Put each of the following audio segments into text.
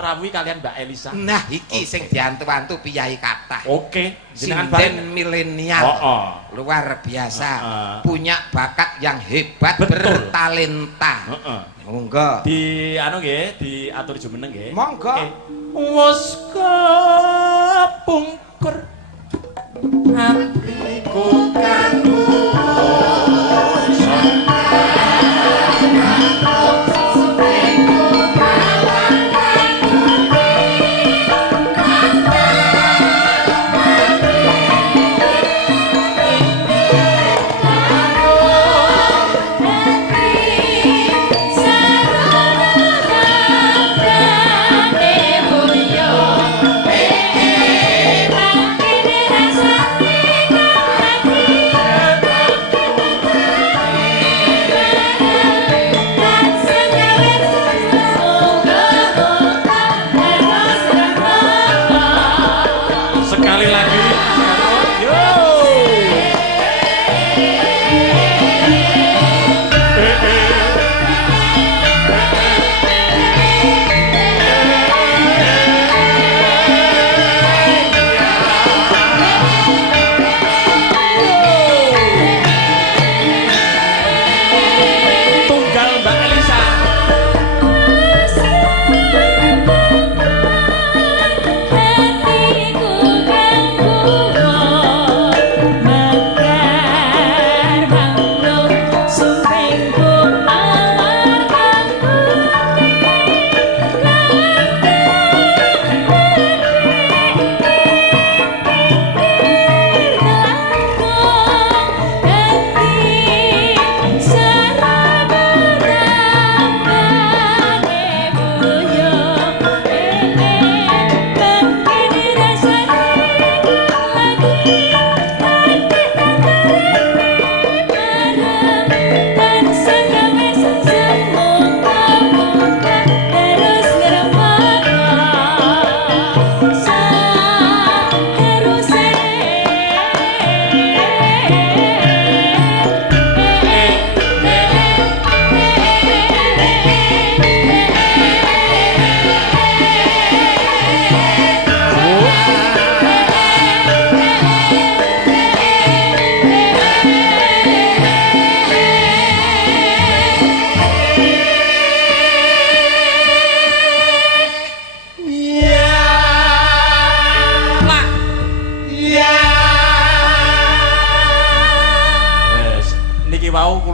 rawuhi kalian Mbak Elisa. Nah, iki sing diantu-antu piyai kathah. Oke, jenengan sinden milenial. Luar biasa. Punya bakat yang hebat, betul. Bertalenta. Monggo. Di anu nggih, diatur jumeneng nggih. Monggo. Wes kepungkur hatiku kanggo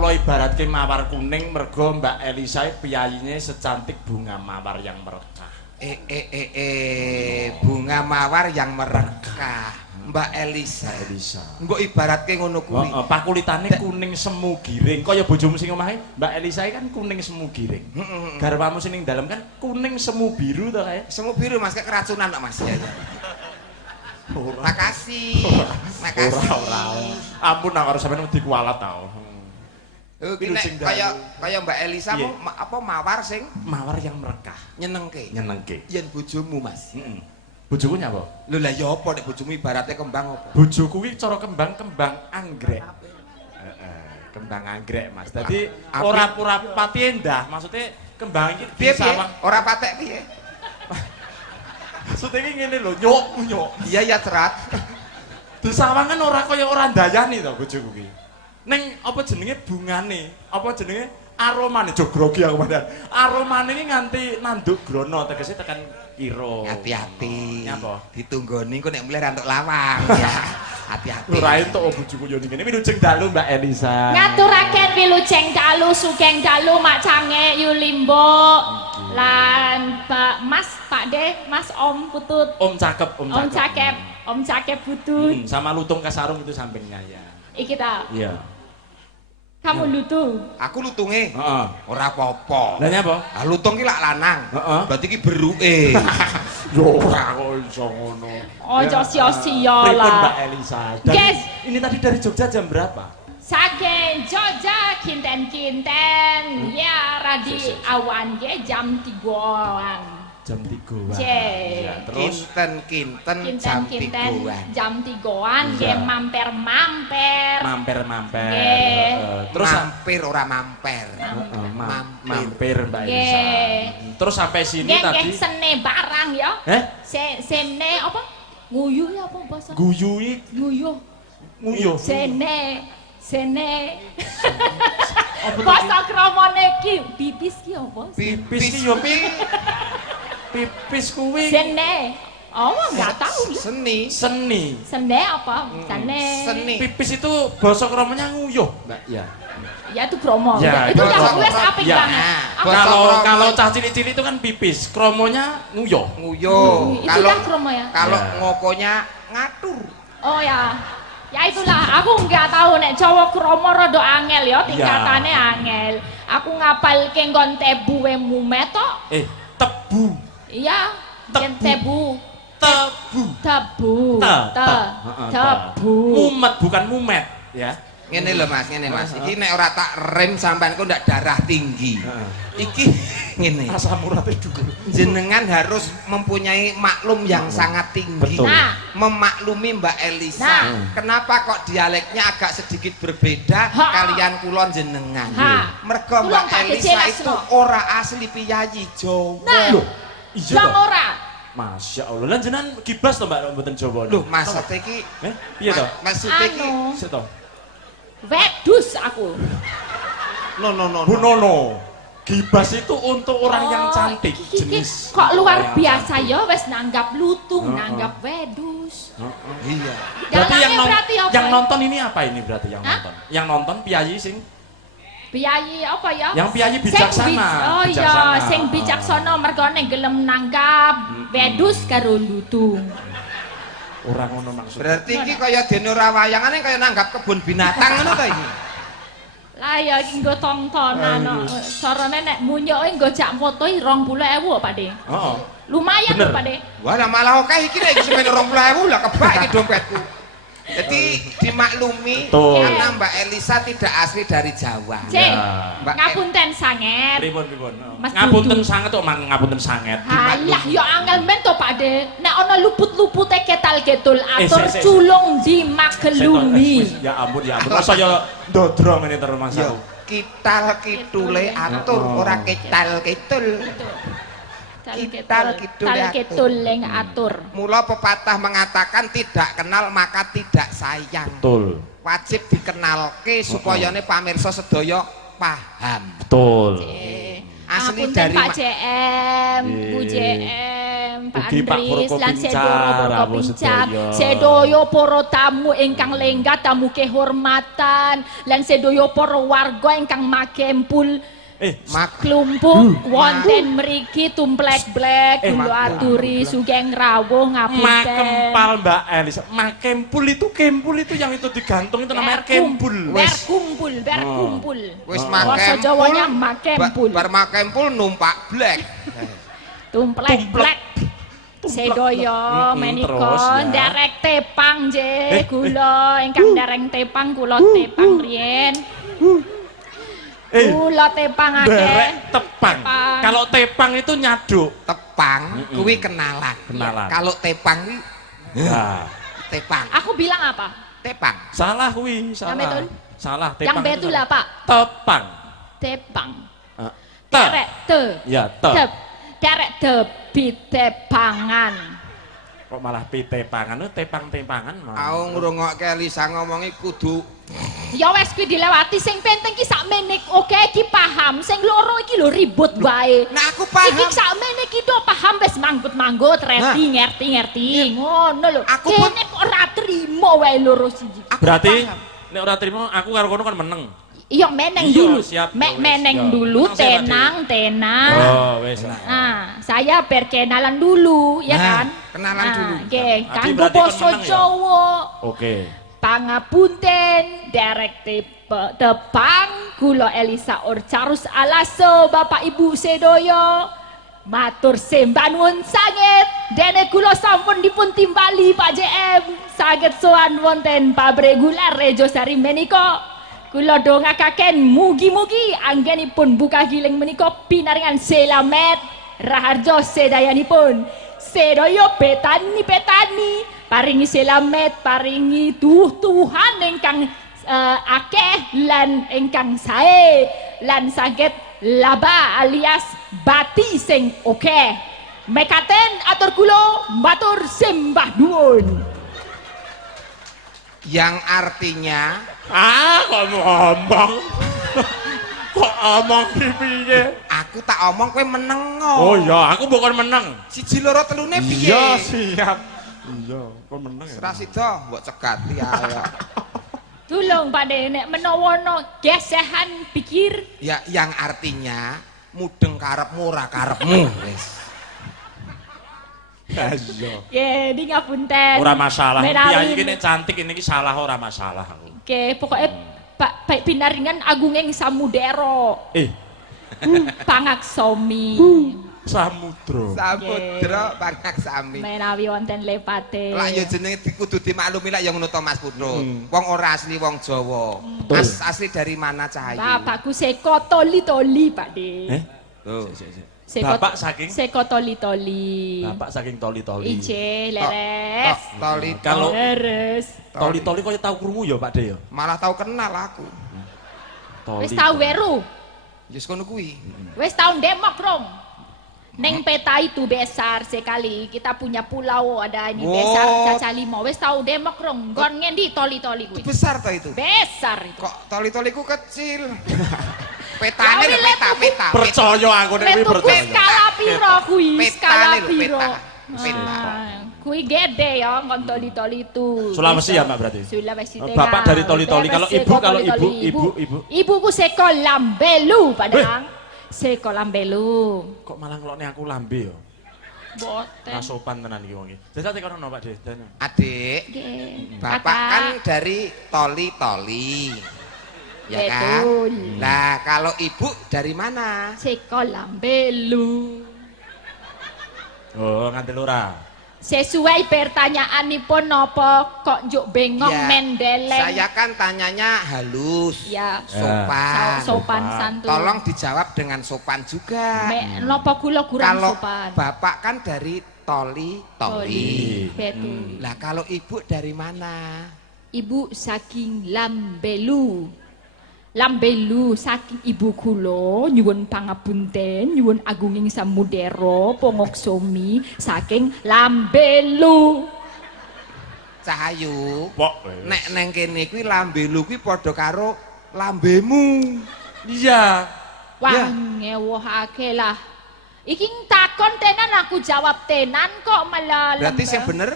ibaratke mawar kuning mergo Mbak Elisa piyayine secantik bunga mawar yang merekah. Bunga mawar yang merekah. Mbak Elisa. Engko ibaratke ngono kuwi. Pakulitane kuning semu giring. Kaya bojomu sing omahe, Mbak Elisa kan kuning semu giring. Garwamu sing ning dalem kan kuning semu biru to kae. Semu biru Mas, kayak keracunan kok Mas. Makasih. Makasih. Ora. Ampun nak karo sampeyan wedi kualat tau. Kaya Mbak Elisa apa mawar sing mawar yang merekah nyenengke yen bojomu Mas. Bojoku nyapa? Lho lah ya apa nek bojomu ibaratnya kembang apa? Bojoku kuwi cara kembang anggrek. Kembang anggrek Mas. Dadi ora pura pati endah, maksudnya kembang iki disawang ora patek piye? Maksudnya iki ngene lho, nyok. Iya cerat. Disawangan ora kaya ora ndayani to bojoku ki. Neng apa jenenge bungane, apa jenenge aromane jogrogi aku padahal. Aromane iki nganti nanduk grono tegese tekan kira. Hati-hati. Nyapa? Ditunggoni kok nek mulai ra entuk lawang ya. Hati-hati. Ora entuk bojoku yo ning kene wilujeng dalu Mbak Elisa. Ngaturaken wilujeng dalu sugeng dalu Mak Cange Yulimbo lan Pak Mas Pak De Mas Om Putut. Om cakep, Om cakep Putut. Sama lutung kasarung itu sampingnya ya. Iki ta. Iya. Kamu lutung. Aku lutunge. Heeh. Ora apa-apa. Lah nyapa? Ah lutung ki lak lanang. Heeh. Berarti ki beruke. Yo ora kok iso ngono. Ojo sia-sia lah. Pripun Mbak Elisa? Guys, ini tadi dari Jogja jam berapa? Saking Jogja kinten-kinten ya radi awan ge jam 3-an. Jam 3-an. Ya, terus kinten jam 3-an. Jam 3-an nggih mampir-mampir. Mampir-mampir. Nggih. Terus mampir ora mamper. Mampir Mbak Elisa. Terus sampai sini Nggih, tadi. nggih, sene barang ya. Sene apa? Nguyuh ya apa bahasa? Guyui, Nguyuh. nguyuh. Sene. Bahasa kramane ki pipis ki apa? Pipis ki yo pipis kuwi. Sene. Oh, enggak tahu nih. Seni. Sene apa? Seni. Pipis itu bahasa kromanya nguyuh, Mbak. Ya. Ya itu kromo. Ya, Itu bahasa udah wes kromo. apik Ya. banget. Aku Bahasa Kalau kromo. kalau cah cilik-cilik itu kan pipis, kromonya nguyuh. Nguyuh. itu kan kromo ya. Kalau Ya. ngokonya ngatur. Oh ya. Ya itulah, aku nggak tahu nek Jawa kromo rada angel ya, tingkatane angel. Aku ngapal nggon tebu we mumet tok. Tebu. Iya, yen Tebu. tebu. Tebu. Tebu. Heeh, Tebu. Mumet bukan mumet, ya. Ngene lho Mas, ngene Mas. Iki nek ora tak rem sampean kok ndak darah tinggi. Iki ngene. Asam uratnya dhuwur. Jenengan harus mempunyai maklum yang sangat tinggi. Betul. Nah. Memaklumi Mbak Elisa. Nah. Kenapa kok dialeknya agak sedikit berbeda Ha. kalian kulon jenengan? Ha. Mergo Kulon Mbak tak Elisa kejelas, itu no. ora asli piyayi Jawa. Nah. Loh, iya Lang toh? ora. Masya Allah. Lan jenengan kibas to Mbak mboten Jawa. Loh, maksud iki Piye to? maksud iki Anu, Sik to. wedus aku. no. Bu Nono. Gibas itu untuk orang yang cantik, iki jenis kok luar orang yang biasa cantik. ya wes nanggap lutung, Heeh. nanggap wedus. Iya. Berarti Dalangnya berarti apa? yang nonton ini apa ini berarti yang Hah? nonton? Yang nonton piyayi sing Piyayi apa ya? Yang piyayi Sing bijaksana. oh iya, Bijaksana. sing bijaksana mergone gelem nanggap wedus karo lutung. orang ngono maksud. Berarti iki kaya dene ora wayangane kaya nanggap kebun binatang ngono ta iki? Lah ya iki nggo tontonan. Carane nek munyoke nggo jak foto 20.000 Pak De. Heeh. Lumayan Bener. lho Pak De. Wah, lah malah oke iki nek semene 20.000 lah kebak iki dompetku. Jadi dimaklumi Betul. karena Mbak Elisa tidak asli dari Jawa. Cek, Ya. Mbak ngapunten sanget. Pripun. Mas Ngapunten Dudu. sanget kok ngapunten sanget. Halah ya angel men to Pak De. Nek ana luput-lupute ketal-ketul atur sik. culung di makelumi. Ya ampun. Masa ya dodrong ini terus Mas Yo, aku. kital kitule atur ora kital kitul. Tal-ketul leng atur. Mula pepatah mengatakan tidak kenal maka tidak sayang. Betul. Wajib dikenalke supaya pamirsa sedaya paham. Betul. Asli Apunten dari Pak JM, Bu JM, Pak Ugi Pak Andris, Purko lan Pincar, sedaya Purko Abu Pincar, sedaya. sedaya para tamu ingkang lenggah, tamu kehormatan, lan sedaya para warga ingkang makempul klumpuk wonten mriki tumplek-blek kula aturi sugeng rawuh ngapunten. Makempal Mbak Elisa. Makempul itu yang itu digantung itu namanya kempul. Berkumpul. Wis Bahasa Jawanya makempul. Bar makempul numpak blek. Tumplek-blek. Sedoyo menika terus, ya. nderek tepang nggih kula ingkang ndereng tepang kula tepang riyen. Kula tepang Derek tepang. Tepang. Kalau tepang itu nyaduk. Tepang kuwi kenalan. Kenalan. Kalau tepang kuwi Nah, tepang. Aku bilang apa? Tepang. salah kuwi, salah. betul? Salah, Yang tepang. itu betul salah. apa? Tepang. Tepang. Te. Derek te. Ya, te. Derek tepangan. Kok malah pitepangan itu tepang-tepangan malah. Aku ngrungokke Lisa ngomongi kudu Ya wes kuwi dilewati sing penting ki sakmene oke iki paham sing loro iki lho ribut wae. Nah aku paham. Iki sakmene iki do paham wis manggut-manggut ngerti ngono lho. Aku pun- Kene kok ora trimo wae loro siji. Aku Berarti paham. nek ora trimo aku karo kono kan meneng. Iya meneng Iya, dulu. siap, wes, Meneng ya. dulu Tenang, tenang. Oh, wes. Nah, saya perkenalan dulu ya Nah, kan? kenalan dulu. Nggih, Adi kanggo berarti kon basa meneng ya? Jawa. Oke. Pangapunten derek tepang kula Elisa Orcarus Alaso Bapak Ibu sedoyo matur sembah nuwun sanget dene kula sampun dipun timbali Pak JM saged sowan wonten pabrik gula Rejo Sari menika kula dongakaken mugi-mugi anggenipun buka giling menika pinaringan selamet raharjo sedayanipun sedoyo petani paringi selamet, paringi Tuhan ingkang akeh lan ingkang sae lan saged laba alias bati sing oke. Mekaten atur kula matur sembah nuwun. Yang artinya Kok ngomong. Kok omong piye? aku tak omong kowe meneng. Oh iya, aku bukan menang. Siji loro telune piye? Iya, siap. Iya, kok menang ya. Ora sida mbok cegati ae. Tulung Pak De, nek menawa ana gesehan pikir Ya yang artinya mudeng karepmu ora karepmu wis. Iya. ya di ngapunten. Ora masalah. Menawi- Piye iki nek cantik ini iki salah ora masalah aku. Oke, pokoknya Pak Pinaringan agunging samudera. Pangaksomi. Samudra. Samudra pangak sami. Menawi wonten lepate. Lah ya jenenge kudu dimaklumi lah yang ngono to Mas Putra. Wong ora asli wong Jawa. Asli dari mana Cahayu? Bapakku seko toli-toli, Pak De. Tuh. Bapak saking? Seko toli-toli. Bapak saking toli-toli. Ice, leres. Toli Kalau Leres. toli-toli kok tau krungu ya Pak De ya? malah tahu kenal aku. Wis tau weru. Ya ngono kuwi. Wis tau ndemok, Rom. Neng peta itu besar sekali. Kita punya pulau ada ini besar caca lima. Wis tau demok rong. Gon ngendi toli-toli kuwi. Itu besar toh itu. Besar itu. Kok toli-toliku kecil. Petane lho, peta. Percaya aku nek kuwi Letuku percaya. skala piro kuwi? Petane Skala lho, piro? peta. Kuwi gede ya ngon toli-toli itu. Sulawesi ya Mbak berarti? Sulawesi Tengah. Bapak dari toli-toli. Kalau ibu, kalau ibu. Ibuku seko Lambelu padang. Seko Lambelu. Kok malah ngelokne aku lambe ya? Boten. Ora sopan tenan iki wong iki. Jajal tekan ono Pak De. Adik, Nggih. Bapak Kakak. kan dari toli-toli. Ya kan? Betul. Lah, kalau ibu dari mana? Seko Lambelu. Oh, nganti ora. Sesuai pertanyaanipun napa kok njuk bengong Ya, mendeleng? Saya kan tanyanya halus, Ya, sopan. sopan santun. Tolong dijawab dengan sopan juga. Napa kula kurang Kalau sopan? Bapak kan dari toli-toli. Betul. Lah kalau ibu dari mana? Ibu saking Lambelu. Lambelu saking ibu kula nyuwun pangapunten, nyuwun agunging samudera pangoksomi saking Lambelu. Cahayu. Pok. Nek neng kene kuwi lambelu kuwi padha karo lambemu. Iya. Wah, Ya. ngewohake lah. Iki takon tenan aku jawab tenan kok malah Berarti lembah. sing bener?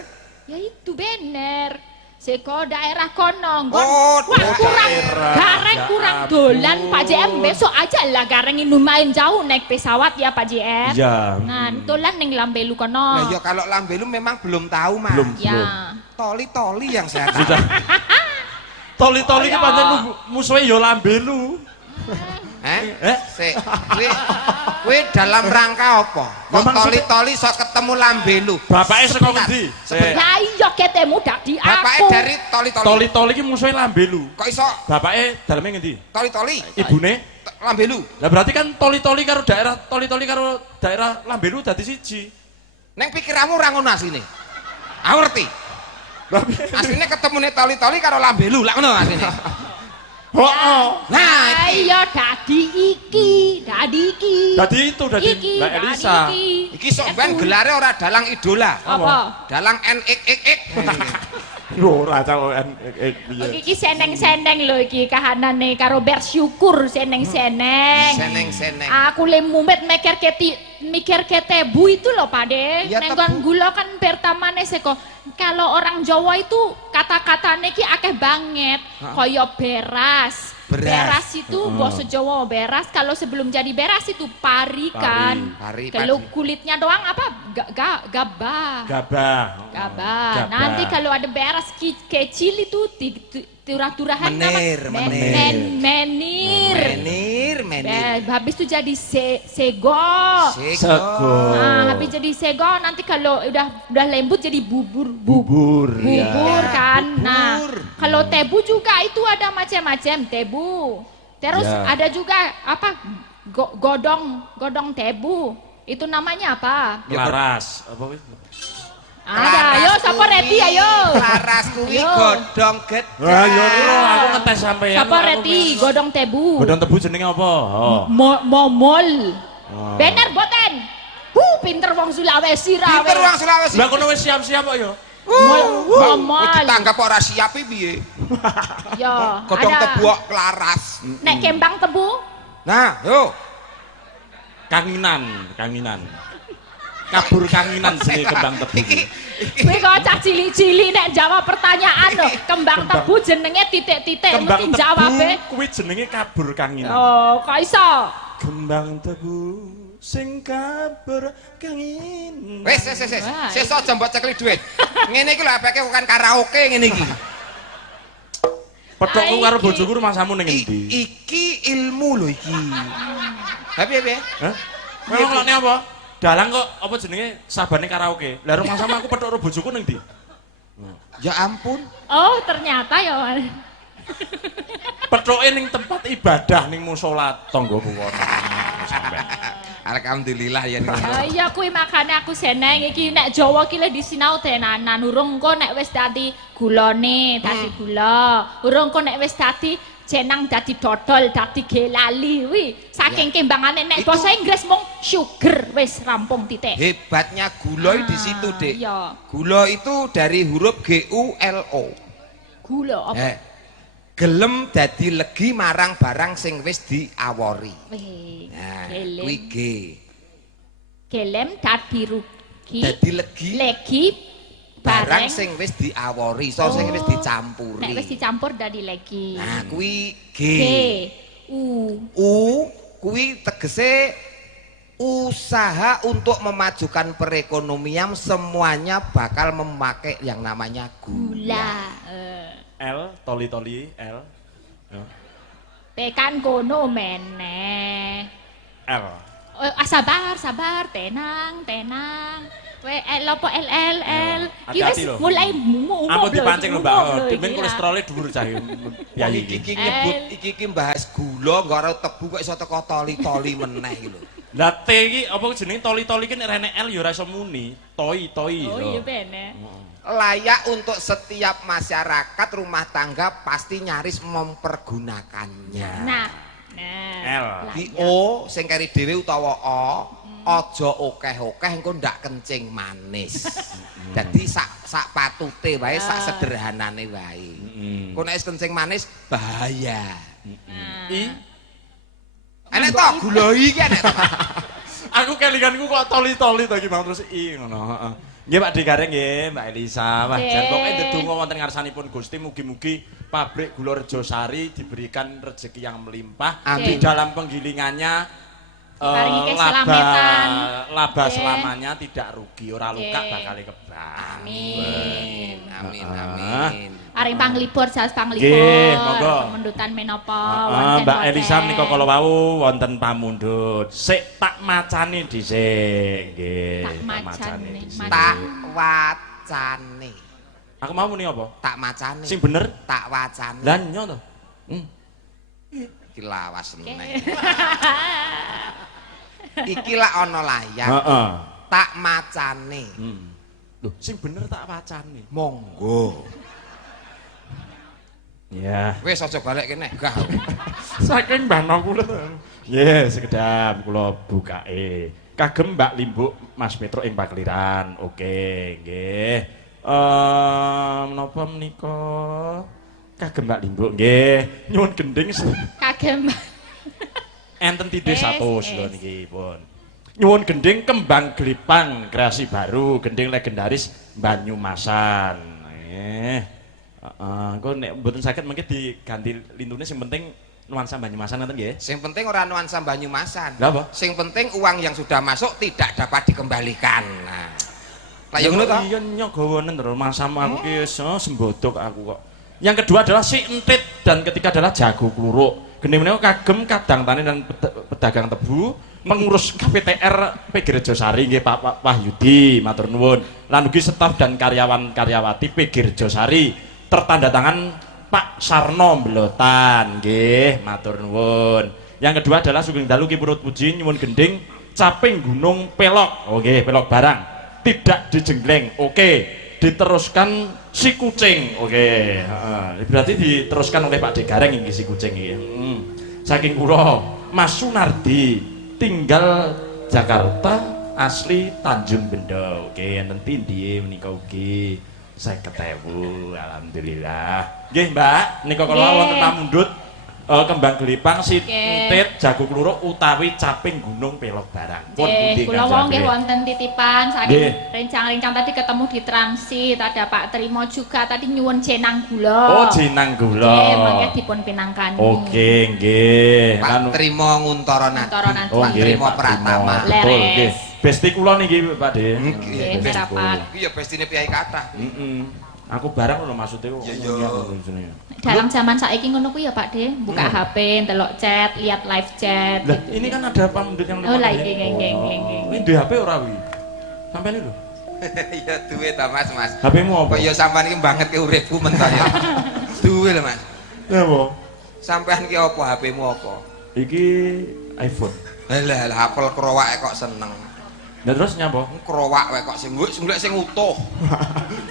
Ya itu bener. Seko daerah kono. Nggon. Oh, Wah, kurang daerah. gareng Ya kurang ampun. dolan Pak JM besok aja lah gareng lumayan jauh naik pesawat ya Pak JM. Iya. Nah, dolan ning Lambelu kono. Lah ya kalau lambelu memang belum tahu, Mas. Belum. Ya. Toli-toli yang saya tahu. Sudah. Toli-toli ki Oh, ya. pancen musuhe ya lambelu. Sik, kuwi dalam rangka apa? Kok Memang toli-toli sok ketemu lambelu. Bapake saka Sebentar. ngendi? Ya iya ketemu dadi Bapake aku. dari toli-toli. Toli-toli ki musuhe lambelu. Kok iso Bapake daleme ngendi? toli-toli? Ibune? Lambelu. Lah berarti kan toli-toli karo daerah lambelu dadi siji. Neng pikiranmu ora ngono asline. Aku ngerti. Asline ketemune toli-toli karo lambelu lah ngono asline. Heeh. Nah, Iya dadi iki. Dadi itu dadi Iki, Mbak dadi Elisa. iki sok ben gelare ora dalang idola. Apa? Dalang NXXX. Lho ora cak piye. Iki seneng-seneng lho iki kahanane karo bersyukur seneng-seneng. Seneng-seneng. Aku le mumet mikir ke tebu itu loh Pak De. Ya, Nenggon tebu. gula kan pertamane seko. Kalau orang Jawa itu kata-katane ki akeh banget. Kaya beras. Beras. Itu bahasa Jawa beras. Kalau sebelum jadi beras itu pari kan. Pari, Kalau padi. kulitnya doang apa? Gabah. Gabah. Gabah. Gabah. Nanti kalau ada beras kecil itu turah-turahan Menir, menir. Menir. Habis itu jadi sego. Sego. Nah, habis jadi sego nanti kalau udah lembut jadi bubur Bubur, ya. bubur kan. Nah, Bubur. kalau tebu juga itu ada macam-macam tebu. Terus Ya. ada juga apa? Godong tebu. Itu namanya apa? Laras. Apa wis? Ada, ayo siapa ready ayo. Laras kuwi Ayo. godhong gedhe. Wah, yo aku ngetes sampean. Siapa ready godong tebu? Godhong tebu jenenge apa? Oh. Momol. Bener boten? Pinter wong Sulawesi ra. Pinter wong Sulawesi. Lah kono wis siap-siap kok ya. Momol. Ditanggap ora siap piye? Ya, Godhong ada. tebu kok klaras. Nek kembang tebu, Nah, yo. Kanginan. Kabur kanginan jenenge kembang tebu. kowe kok cah cilik-cilik nek jawab pertanyaan lho. Kembang tebu jenenge titik-titik mesti Kembang jawabe. tebu kuwi jenenge kabur kanginan. Oh, kok iso? Kembang tebu sing kabur kanginan. Wis. Wah, Sesuk aja mbok cekli dhuwit. Ngene iki lho apike bukan karaoke ngene iki. Petukku karo Iki. bojoku rumahmu ning endi? Iki ilmu lho iki. Ha piye? Hah? Kowe ngelokne apa? Dalang kok apa jenenge sabane karaoke. Lah rumah sama aku petuk karo bojoku ning ndi? Ya ampun. Oh, ternyata ya. Petuke ning tempat ibadah ning musala tanggaku kono. Sampeyan. Alhamdulillah ya ngono. Iya kuwi makane aku seneng iki nek Jawa ki le disinau tenanan. Urung engko nek wis dadi gulane, dadi gula. Urung engko nek wis dadi jenang dadi dodol, dadi gelali kuwi. Saking kembangane nek Itu- basa Inggris mung sugar wis rampung titik. Hebatnya gula di situ, Dik. Iya. Gula itu dari huruf GULO. Gula apa? Gelem dadi legi marang barang sing wis diawori. Weh, Nah, gelem. kuwi G. Gelem dadi rugi. Dadi legi Legi barang bareng sing wis diawori, so sing wis Oh. dicampuri. nek wis dicampur dadi legi. Nah, kuwi G. G. U. U kuwi tegese usaha untuk memajukan perekonomian semuanya bakal memakai yang namanya Gula. L toli L. Ya. Tekan kono meneh. L. Sabar, tenang. L apa L. Ki wis Hati-hati lho. mulai umum. Ampun dipancing lho, Mbak. Ben gila. kolesterolnya dhuwur cah. Wong Piyayi iki iki. nyebut iki bahas gula nggak ora tebu kok iso teko toli-toli meneh iki lho. Lah T iki apa jenenge toli-toli ki nek rene L ya ora iso muni. Toi. Oh iya bener. Layak untuk setiap masyarakat rumah tangga pasti nyaris mempergunakannya. Nah. L. Di O sing kari dhewe utawa O aja okeh-okeh engko ndak kencing manis. Jadi sak patute wae, sak sederhanane wae. Engko nek wis kencing manis bahaya. I. Enek to gula iki enek to. Aku kelinganku kok toli-toli to iki Bang terus I ngono, heeh. Nggih Pak Digareng nggih, Mbak Elisa. Wah, jan pokoke ndedonga wonten ngarsanipun Gusti mugi-mugi pabrik gula Rejosari diberikan rezeki yang melimpah di Amin. dalam penggilingannya Diparingi keselamatan. laba Oke. selamanya tidak rugi, ora luka Oke. bakal kebang. Amin. Amin. Ari panglipur jas panglipur. Nggih, monggo. Pemundutan menapa Mbak wonten Elisa hotel. menika kala wau wonten pamundhut. Sik tak macani dhisik, nggih. Tak macani. dhisik. Tak wacane. Aku mau muni apa? Tak macane. Sing bener Tak wacane. lan nyo to. Iki lawas Oke. meneh. Iki lak ana layang. Heeh. Tak macane. Loh, sing bener tak wacane. Monggo. Ya. Wis aja balik kene. Gah. Saking mbahno kula to. Nggih, sekedap kula bukake. Kagem Mbak Limbuk Mas Petro ing Pakliran. Oke, nggih. Menapa menika? Kagem Mbak Limbuk nggih. Nyuwun gending Kagem. enten tidih Es, 100 lho es. niki pun. Nyuwun gending kembang gelipang kreasi baru, gending legendaris Banyumasan. Engko nek mboten saged mengke diganti lintune sing penting nuansa Banyumasan ngoten nggih. Sing penting ora nuansa Banyumasan. Lah apa? Sing penting uang yang sudah masuk tidak dapat dikembalikan. Nah. Lah yang ngono to? Iya nyogawanen terus masam aku ki wis sembodok aku kok. Yang kedua adalah si entit dan ketiga adalah jago kluruk. Geni menika kagem kadang tani dan pedagang tebu mengurus KPTR PG Rejosari nggih Pak Wahyudi matur nuwun. Lan ugi staf dan karyawan-karyawati PG Rejosari tertanda tangan Pak Sarno Mbelotan nggih matur nuwun. Yang kedua adalah sugeng dalu Ki Purut Puji nyuwun gending caping Gunung Pelok. Oke, pelok barang. Tidak dijenggleng. Oke, diteruskan si kucing. Oke, berarti diteruskan oleh Pak Digareng iki si kucing iki. Saking kula Mas Sunardi tinggal Jakarta, asli Tanjung Bendo. Oke, enten tindih menika ugi 50.000. Alhamdulillah. Nggih, Mbak, nika kula wonten pamundhut kembang gelipang sintit jago kluruk utawi caping gunung pelok barang. Pun pundi kula wong nggih wonten titipan saking rencang-rencang tadi ketemu di transit, ada Pak Trimo juga tadi nyuwun jenang gula. Oh, jenang gula. Nggih, mangke dipun pinangkani. Oke, nggih. Pak Trimo Nguntara Nadi. Oh, Pak Trimo Pratama. Betul, nggih. Besti kula niki, Pak De. Nggih, rapat. Iya bestine piyai kathah. Aku barang lho maksudnya kok. Iya. Dalam zaman saiki ngono kuwi ya Pak De, buka HP, ndelok chat, lihat live chat. Lah, gitu. ini kan ada pamundhut yang Oh, lah iki nggih. Ini di HP ora wi. Sampeyan lho. Iya duwe ta Mas. HP-mu apa? Kaya sampean iki banget ke uripku men to ya. Duwe lho Mas. Ya apa? Sampean ki apa HP-mu apa? Iki iPhone. Lah Apple krowake kok seneng. Lah terus nyapa? Krowak wae kok sing golek sing utuh.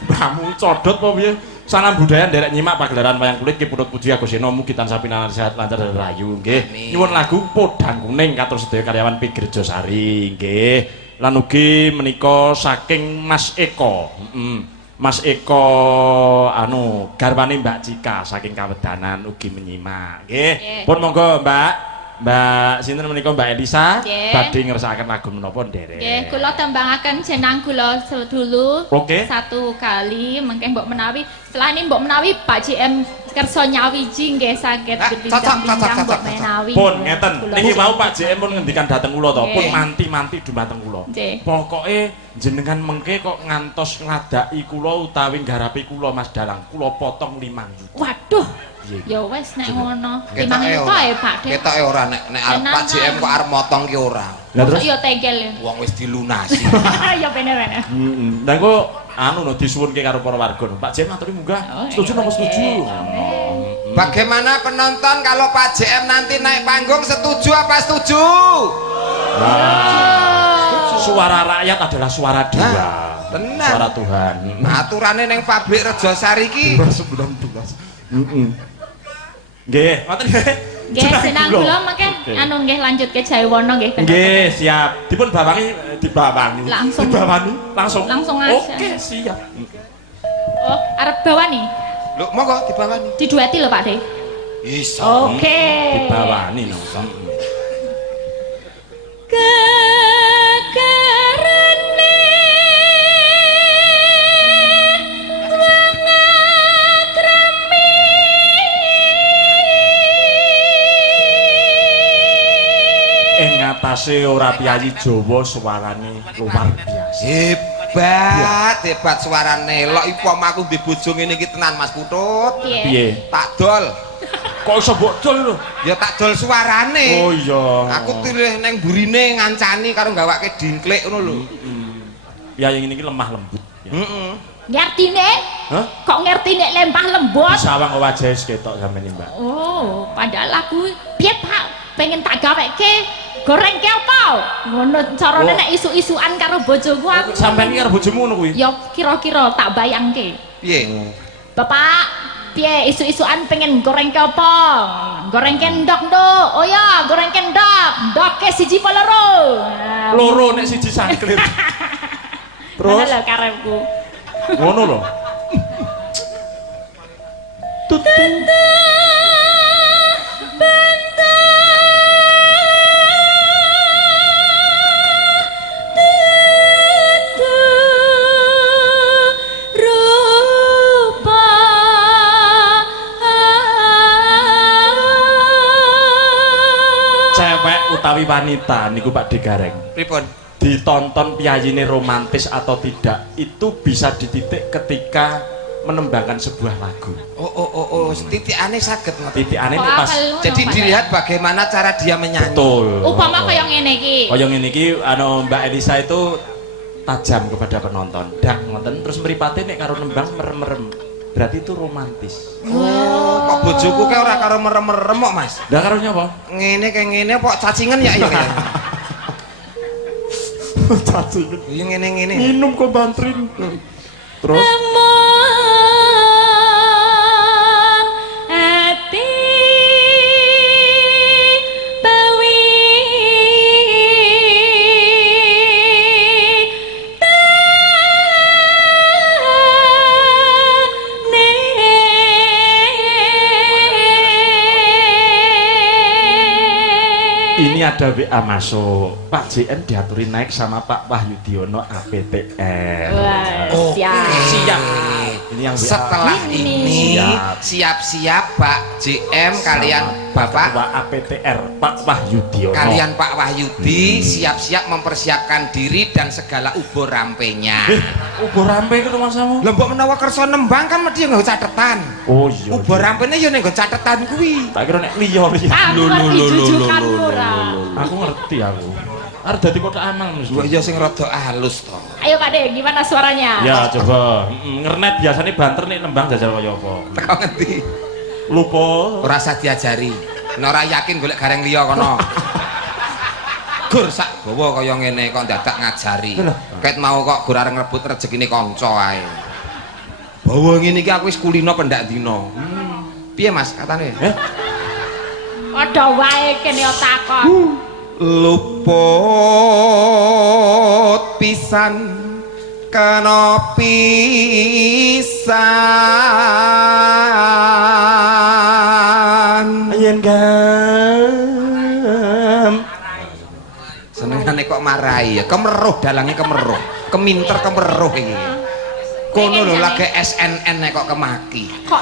Kamu codot apa piye? Salam budaya nderek nyimak pagelaran wayang kulit ki Purut Puji Agusino mugi tansah pinanan sehat lancar dan rahayu nggih. Nyuwun lagu Podang Kuning katur sedaya karyawan Pigirjo Sari nggih. Lan ugi menika saking Mas Eko. Mas Eko anu garwane Mbak Cika saking Kawedanan ugi menyimak nggih. Pun monggo Mbak sinten menika Mbak Elisa badhe ngersakaken lagu menapa nderek. Nggih, kula tembangaken jenang gula dulu. Oke. Satu kali mengke mbok menawi, setelah ini mbok menawi Pak JM kersa nyawiji nggih saged berbincang-bincang mbok menawi. Pun ngeten, niki mau Pak JM pun ngendikan dhateng kula to, pun manti-manti dumateng kula. Pokoke jenengan mengke kok ngantos ngladaki kula utawi ngarapi kula Mas Dalang, kula potong 5 juta. Waduh. Ya wis nek ngono. 5 juta ya Pak De. Ketoke ora nek Pak JM kok arep motong ki ora. Lah terus ya tegel. Wong wis dilunasi. Ya bener-bener. Lah kok anu no disuwunke karo para warga. Pak JM maturi munggah. Setuju napa setuju? Bagaimana penonton kalau Pak JM nanti naik panggung setuju apa setuju? Suara rakyat adalah suara Dewa. Tenan. Suara Tuhan. Aturane ning pabrik Rejosari ki 19. Nggih, ngoten nggih. Nggih, senang kula mangke anu nggih lanjut ke Jayawana nggih. Nggih, siap. Dipun dibawangi. Langsung. Dibawani langsung. Langsung aja. Oke, siap. Oh, arep bawani? Lho, monggo dibawani. Didueti lho Pak De. Iso. Oke. Dibawani no. Atase ora piyayi Jawa suarane luar biasa. Hebat suarane. Lok ipom aku di bojo ngene iki tenan Mas Putut. Piye? Tak dol. Kok iso mbok dol lho? Ya tak dol suarane. Oh iya. Aku tilih neng burine ngancani karo gawake dingklik ngono lho. Piye ngene iki lemah lembut. Heeh. Ngertine? Hah? Kok ngertine lemah lembut? Sawang wajah ketok sampeyan Mbak. Oh, padahal aku piye Pak? Pengen tak gaweke goreng ke apa? Ngono carane nek isu-isuan karo bojoku aku. Sampeyan iki karo bojomu ngono kuwi? Ya kira-kira tak bayangke. Piye? Bapak, piye isu-isuan pengen goreng ke apa? Goreng ke ndok, Nduk. Oh ya, goreng ke ndok. Ndok ke siji apa loro? Loro nek siji sangklit. Terus ngono lho karepku. Ngono lho. Utawi wanita niku Pak Degareng. Pripun? Ditonton piyayine romantis atau tidak itu bisa dititik ketika menembangkan sebuah lagu. Oh, titikane saged ngoten. Titikane pas. Jadi dilihat bagaimana cara dia menyanyi. Betul. Upama kaya ngene iki. Kaya ngene iki anu Mbak Elisa itu tajam kepada penonton. Dak ngoten terus mripate nek karo nembang merem-merem. Berarti itu romantis. Oh, kok bojoku kayak ora karo merem-merem kok, Mas. Lah karo nyapa? Ngene kayak ngene kok cacingan ya ya. Cacingan. Iya ngene-ngene. Minum kok bantrin. Terus ada WA masuk. Pak JN diaturin naik sama Pak Wahyudiono APTR. Wah, Oke. siap. Ini yang WA. Setelah ini Siap. siap-siap Pak JM kalian Bapak Pak APTR Pak Wahyudiono. kalian Pak Wahyudi siap-siap mempersiapkan diri dan segala ubur rampenya. Ubur rampe itu masamu. Lembok menawa kersa nembang kan mesti nggo catetan. Oh iya. Ubur rampene ya ning nggo catetan kuwi. Tak kira nek liya. Kamu ngerti jujukan ora? Aku ngerti aku. Arep dadi kotak amal mesti. Wah iya sing rada halus to. Ayo Pak De, gimana suaranya? Ya coba. Ngernet biasanya banter nih nembang jajal kaya apa. Teko ngendi? Lupa. Ora usah diajari. Nek ora yakin golek gareng liya kono. Gur sak gawa kaya ngene kok dadak ngajari. Ket mau kok gur areng rebut rezekine kanca ae. Bawa ngene iki aku wis kulino pendak dina. Piye Mas katane? Padha wae kene yo takon. Luput pisan kena pisan. Ayen gam. Senengane kok marahi ya, kemeruh dalange kemeruh, keminter kemeruh iki. Kono lho lagi SNN kok kemaki. Kok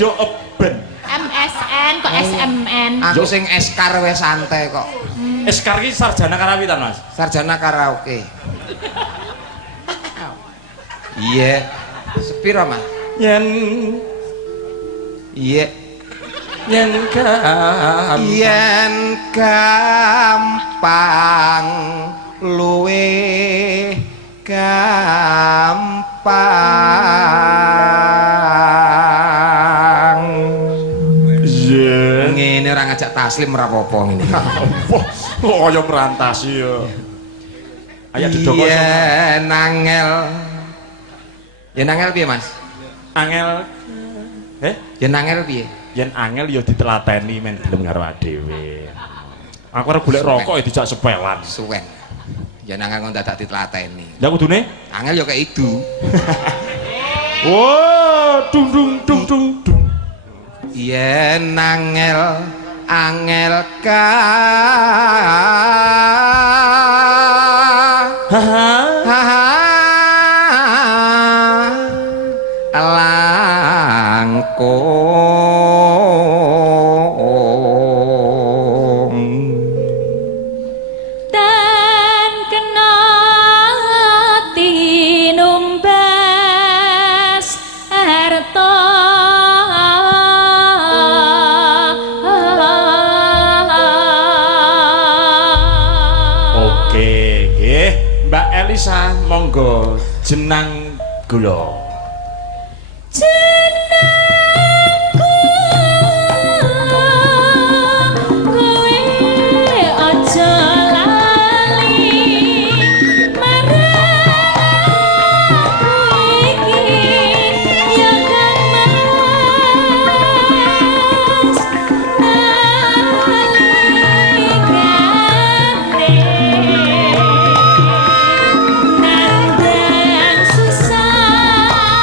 Yo eben. MSN kok SMN? Aku sing eskar wis santai kok. Eskar ki sarjana karawitan, Mas. Sarjana karaoke. Iya. Sepiro, Mas? Yen Iya. yen gam. Yen gampang luwe gampang. Yen Ngene ora ngajak taslim ora apa-apa ngene. oh kaya merantasi ya. Ayo didoko. Yen angel. Yen angel piye, Mas? Angel. Yen angel piye? Yen angel ya ditelateni men gelem karo dhewe. Aku arep golek rokok ya dijak sepelan. Suwen. Yen angel kok dadak ditlateni. Ya kudune. Angel ya kayak itu. Wow, dung dung dung dung dung. Yen angel angel ka langkung Dan kena tinumbas harta Oke, nggih. Mbak Elisa monggo jenang gula. Nandang susah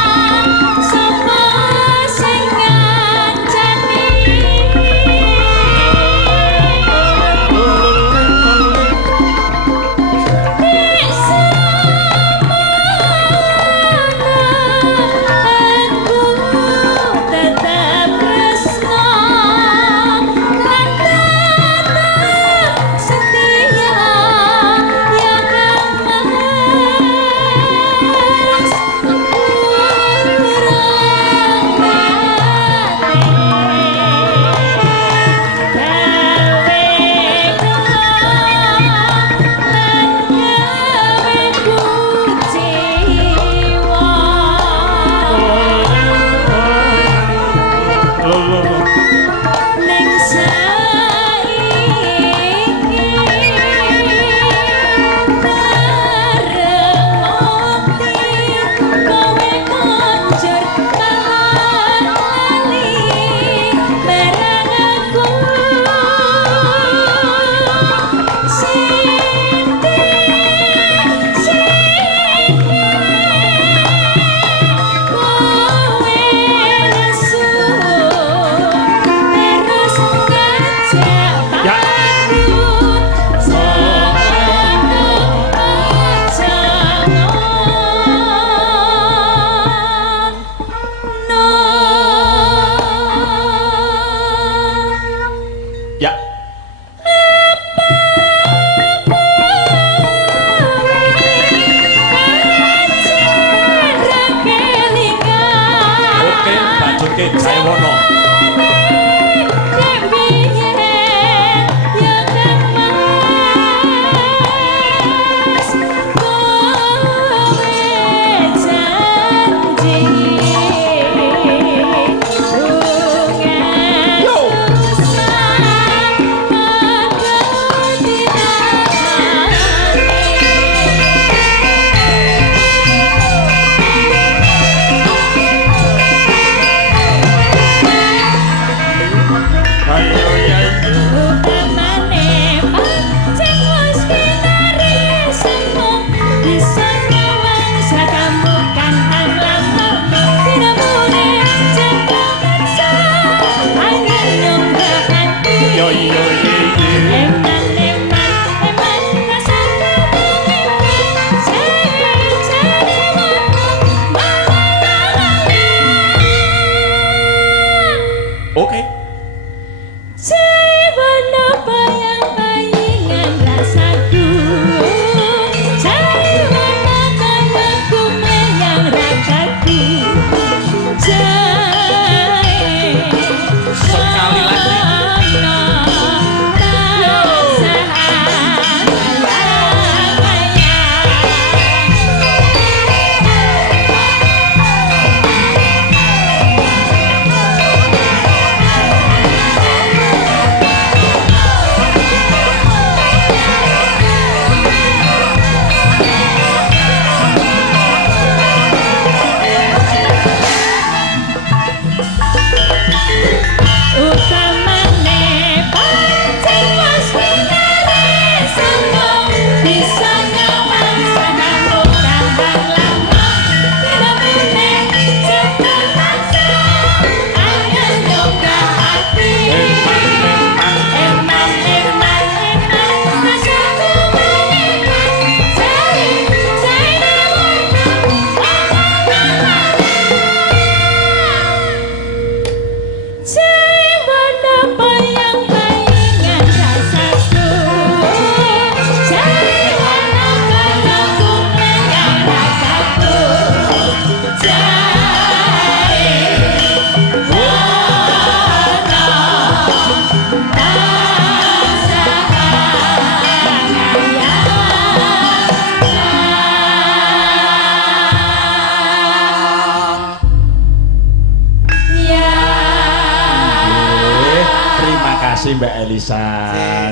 kasih Mbak Elisa.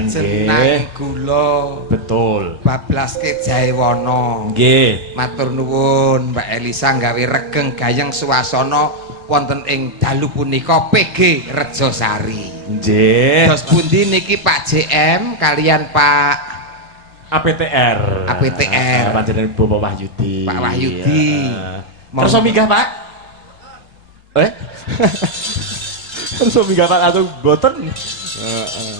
Jeneng gula. Betul. Bablaske jae wana. Nggih. Matur nuwun Mbak Elisa gawe regeng gayeng suasana wonten ing dalu punika PG Rejosari. Nggih. Dos pundi niki Pak JM kalian Pak APTR. APTR. Panjenengan Bapak Wahyudi. Pak Wahyudi. Kersa minggah, Pak? Kersa minggah Pak atau boten? Heeh.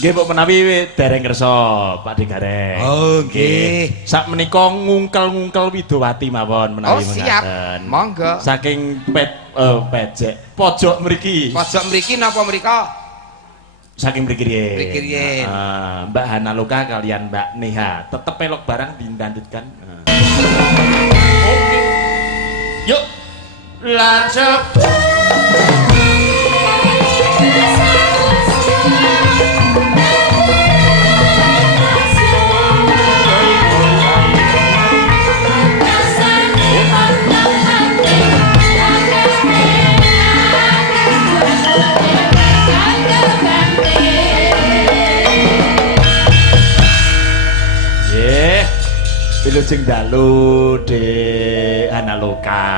Nggih, Mbok menawi dereng kersa Pak Digareng. Oh, nggih. Sak menika ngungkel-ngungkel Widowati mawon menawi Oh, siap. mengatakan. Monggo. Saking pejek pojok mriki. Pojok mriki napa mrika? Saking mriki riyen. Mriki riyen. Mbak Hana Loka kalian Mbak Neha tetep pelok barang dilandutkan. Oke. Yuk. Lancep. Wilujeng dalu de Analoka.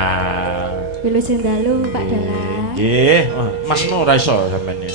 Wilujeng dalu Pak Dalang. Nggih, Mas Nu ora iso sampeyan ya.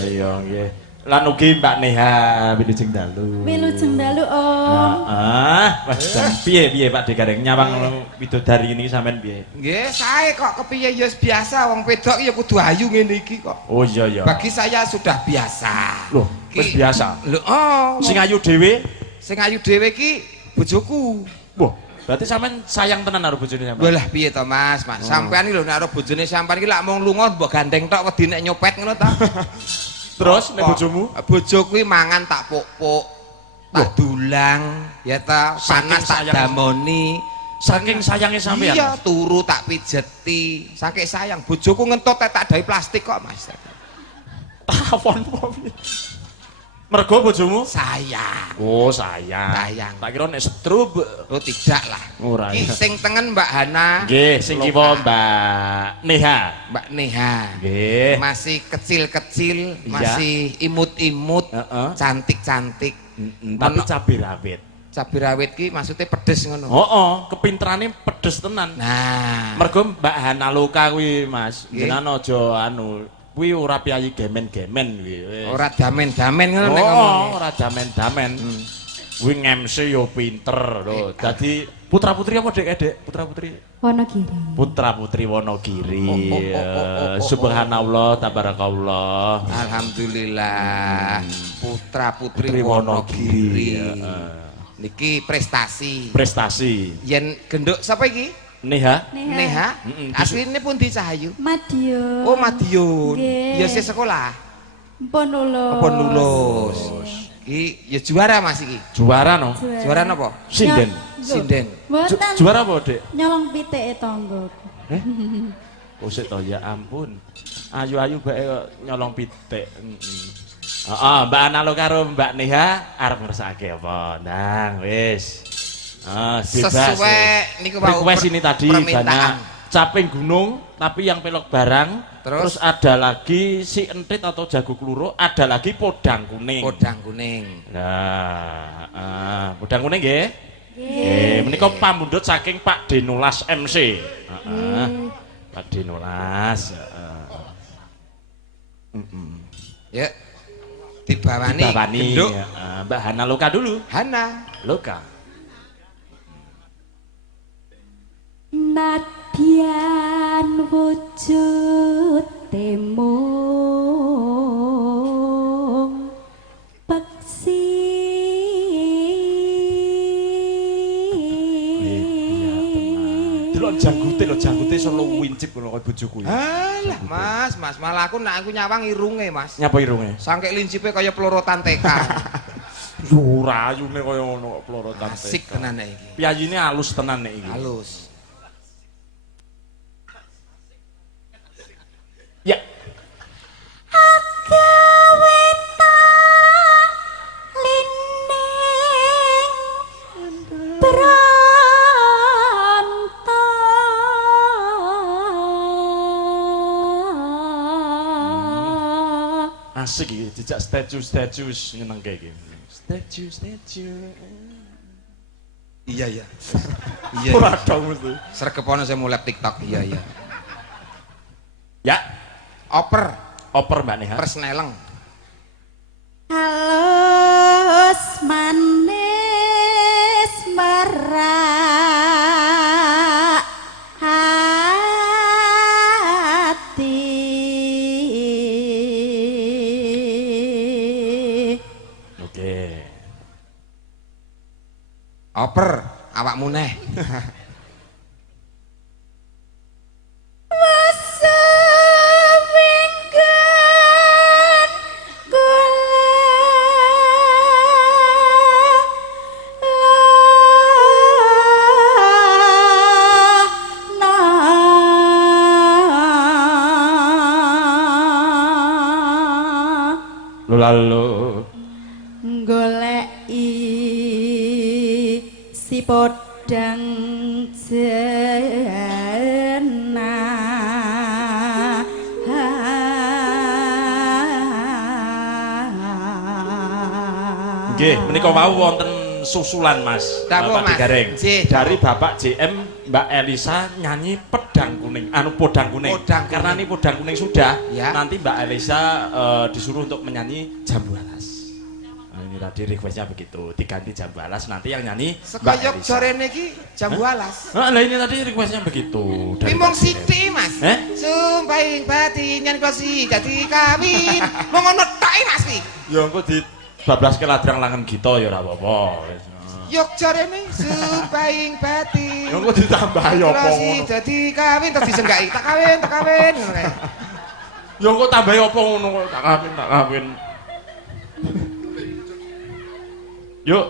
Ayo nggih. Lan ugi Mbak Neha wilujeng dalu. Wilujeng dalu Om. Heeh, wah jam piye Pak Digareng nyawang widodari niki sampean piye? Nggih, sae kok kepiye ya biasa wong wedok ya kudu ayu ngene iki kok. Oh iya ya. Bagi saya sudah biasa. Loh, wis biasa. Lho, oh. Sing ayu dhewe, Sing ayu dhewe ki bojoku. wah, berarti sampean sayang tenan karo bojone sampean. Walah piye to Mas? Sampean iki lho nek karo bojone sampean iki lak mung lunga mbok gandeng tok wedi nek nyopet ngono ta. Terus nek bojomu? Bojoku kuwi mangan tak puk-puk, tak dulang, ya ta, panas tak damoni. Saking sayangnya sampean. Iya, turu tak pijeti. Saking sayang bojoku ngentot tak dahi plastik kok Mas. Tawon apa piye? Mergo bojomu? Sayang. Oh, sayang. Sayang. Tak kira nek setrub. Oh tidak lah. Ora. Ki sing tengen Mbak Hana. Nggih, sing kiwa Mbak Neha. Mbak Neha. Nggih. Masih kecil-kecil, Iya. masih imut-imut, Heeh. cantik-cantik. Tapi cabai rawit. Cabai rawit ki maksudnya pedes ngono. Heeh, kepinterane pedes tenan. Nah, Mergo Mbak Hana Loka kuwi, Mas. Nggih. Jenengan aja anu, kuwi ora piyayi gemen-gemen kuwi. wis. ora damen-damen ngono nek Oh, ngomong. ora damen-damen. Kuwi ngemse yo pinter lho. Dadi putra-putri apa Dek? Putra-putri? Wonogiri. Putra-putri Wonogiri. Oh. Subhanallah, tabarakallah. Alhamdulillah. Putra-putri Putri Wonogiri. Wonogiri. Niki prestasi. Prestasi. Yen genduk sapa iki? Neha. Neha. Asline pundi Cahayu? Madiun. Oh, Madiun. Nggih. Ya sih sekolah. Mpun lulus. Apa lulus? Iki ya juara Mas iki. Juara no. Juara napa? Sinden. Sinden. Mboten. Juara apa, Dek? Nyolong pitike tangga. Oh, sik to ya ampun. Ayu-ayu bae kok nyolong pitik. Heeh, Mbak Analo karo Mbak Neha arep ngersakake apa? Ndang, wis. Bebas. Sesuai niku mau request ini tadi permintaan. banyak caping gunung tapi yang pelok barang. Terus ada lagi si entit atau jago kluro, ada lagi podang kuning. Podang kuning. Nah, podang kuning nggih. Nggih, menika pamundhut saking Pak Denolas MC. Heeh. Pak Denolas, heeh. Ya. Dibawani Dibawani, genduk Mbak Hana Loka dulu. Hana. Loka. Nadyan wujud temung peksi. Delok janggute iso luwincip ngono kaya bojoku ya. Alah, Mas, malah aku nek aku nyawang irunge, Mas. Nyapa irunge? Sangke lincipe kaya pelorotan TK. Ora ayune kaya ngono kok plorotan. Asik tenan nek iki. Piyayine halus tenan nek iki. Halus. Ya. Agawe tak lining Asik iki dijak statue nyenengke iki. Statue. Iya. Ora dong mesti. Sregepane saya mulai TikTok. Iya. Ya, Oper Mbak Neha. persneleng. halus manis merak hati. Oke. Oper awakmu neh. Seminggan Lalu goleki si podang jenah. nggih, menika wau wonten susulan Mas. Dawuh, Pak Mas. Digareng. Nggih, Dari Bapak JM Mbak Elisa nyanyi pedang kuning, podang kuning. Podang Karena kuning. ini podang kuning sudah, Ya. nanti Mbak Elisa disuruh untuk menyanyi Jambu Alas. Nah, ini tadi requestnya begitu, diganti Jambu Alas, nanti yang nyanyi Mbak Sekayok Elisa. jorene iki jambu alas. Nah, ini tadi requestnya begitu. dari Mimong Pak JM. sithik, Mas. Eh? Sumpaing batin yen kosi dadi kawin. Mong ngono tok Mas iki. Ya engko di bablas ke ladrang langen kita ya ora apa-apa. Wis. Yok jarene sumpaing batin. Ya engko ditambah ya apa Kosi ngono. dadi kawin terus disenggaki tak kawin ngono kae. Ya engko tambahi apa ngono kok tak kawin. Yuk,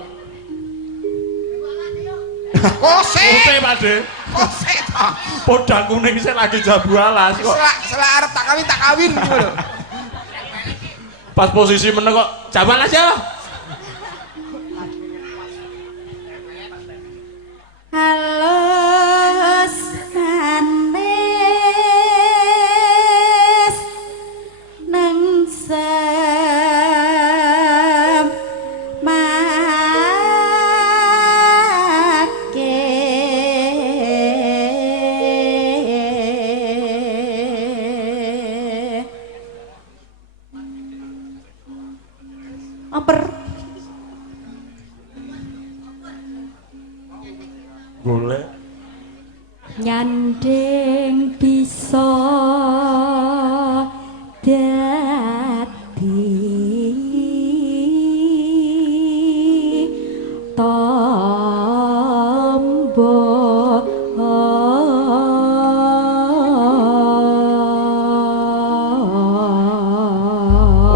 Kose. oke Pak De. Kose to. Podang kuning sih lagi Jambu Alas kok. Selak arep tak kawin gitu lho. Pas posisi meneng kok Jambu Alas ya. halus manis nengsem make oper Golek. nyanding bisa dadi tombo.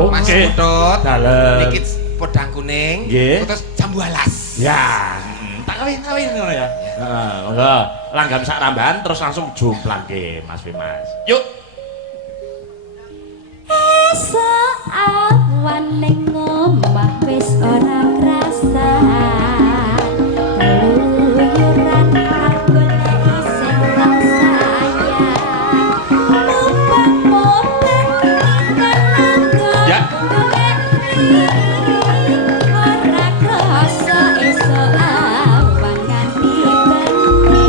Mas Oke. Putut. Dalem. Niki podang kuning. Nggih. Terus jambu alas. Ya, tak kawin ngono ya. Heeh, monggo. Langgam sak rambahan terus langsung jomplangke Mas Mas. Yuk. Esok awan ning omah wis ora krasa keluyuran goleki sing tak sayang lubang mobil nang Ya. ora krasa esok awan nganti bengi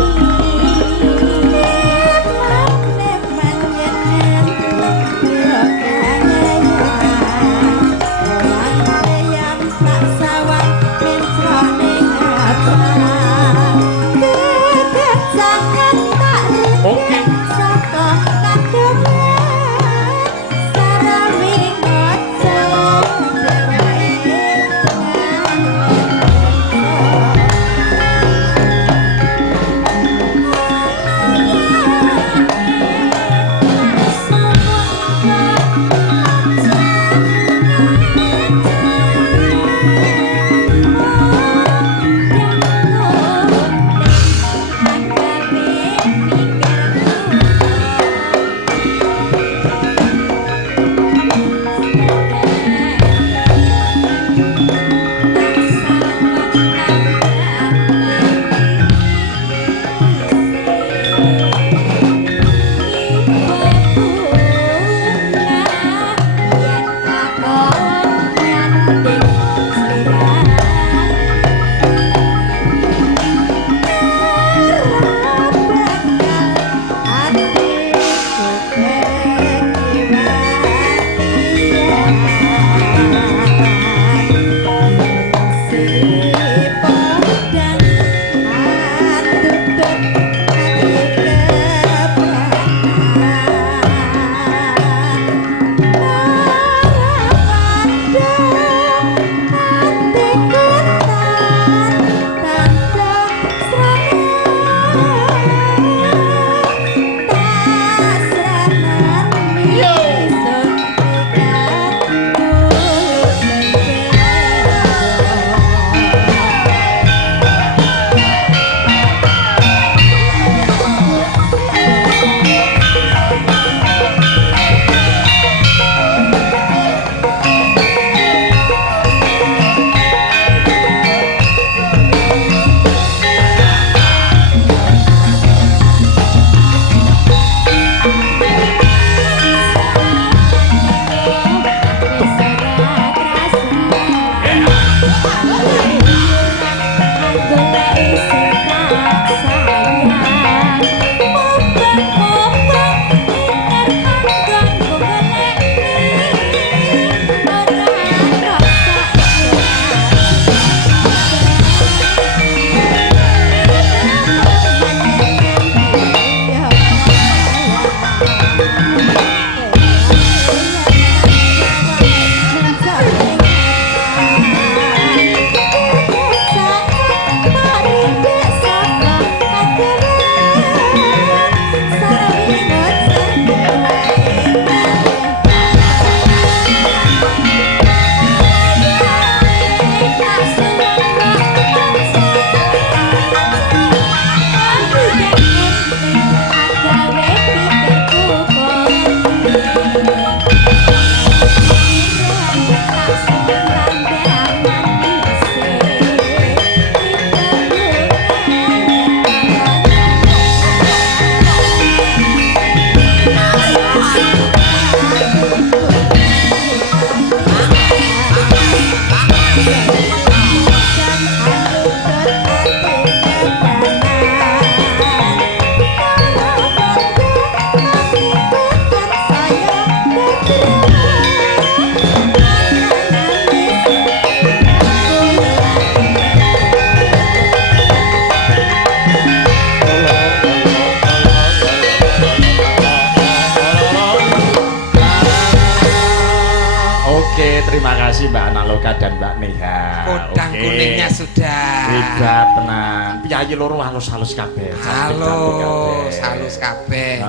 Terima kasih Mbak Analoka dan Mbak Neha. Kodang kuningnya sudah. Hebat tenan. Piyayi loro halus-halus kabeh. Halus kabeh.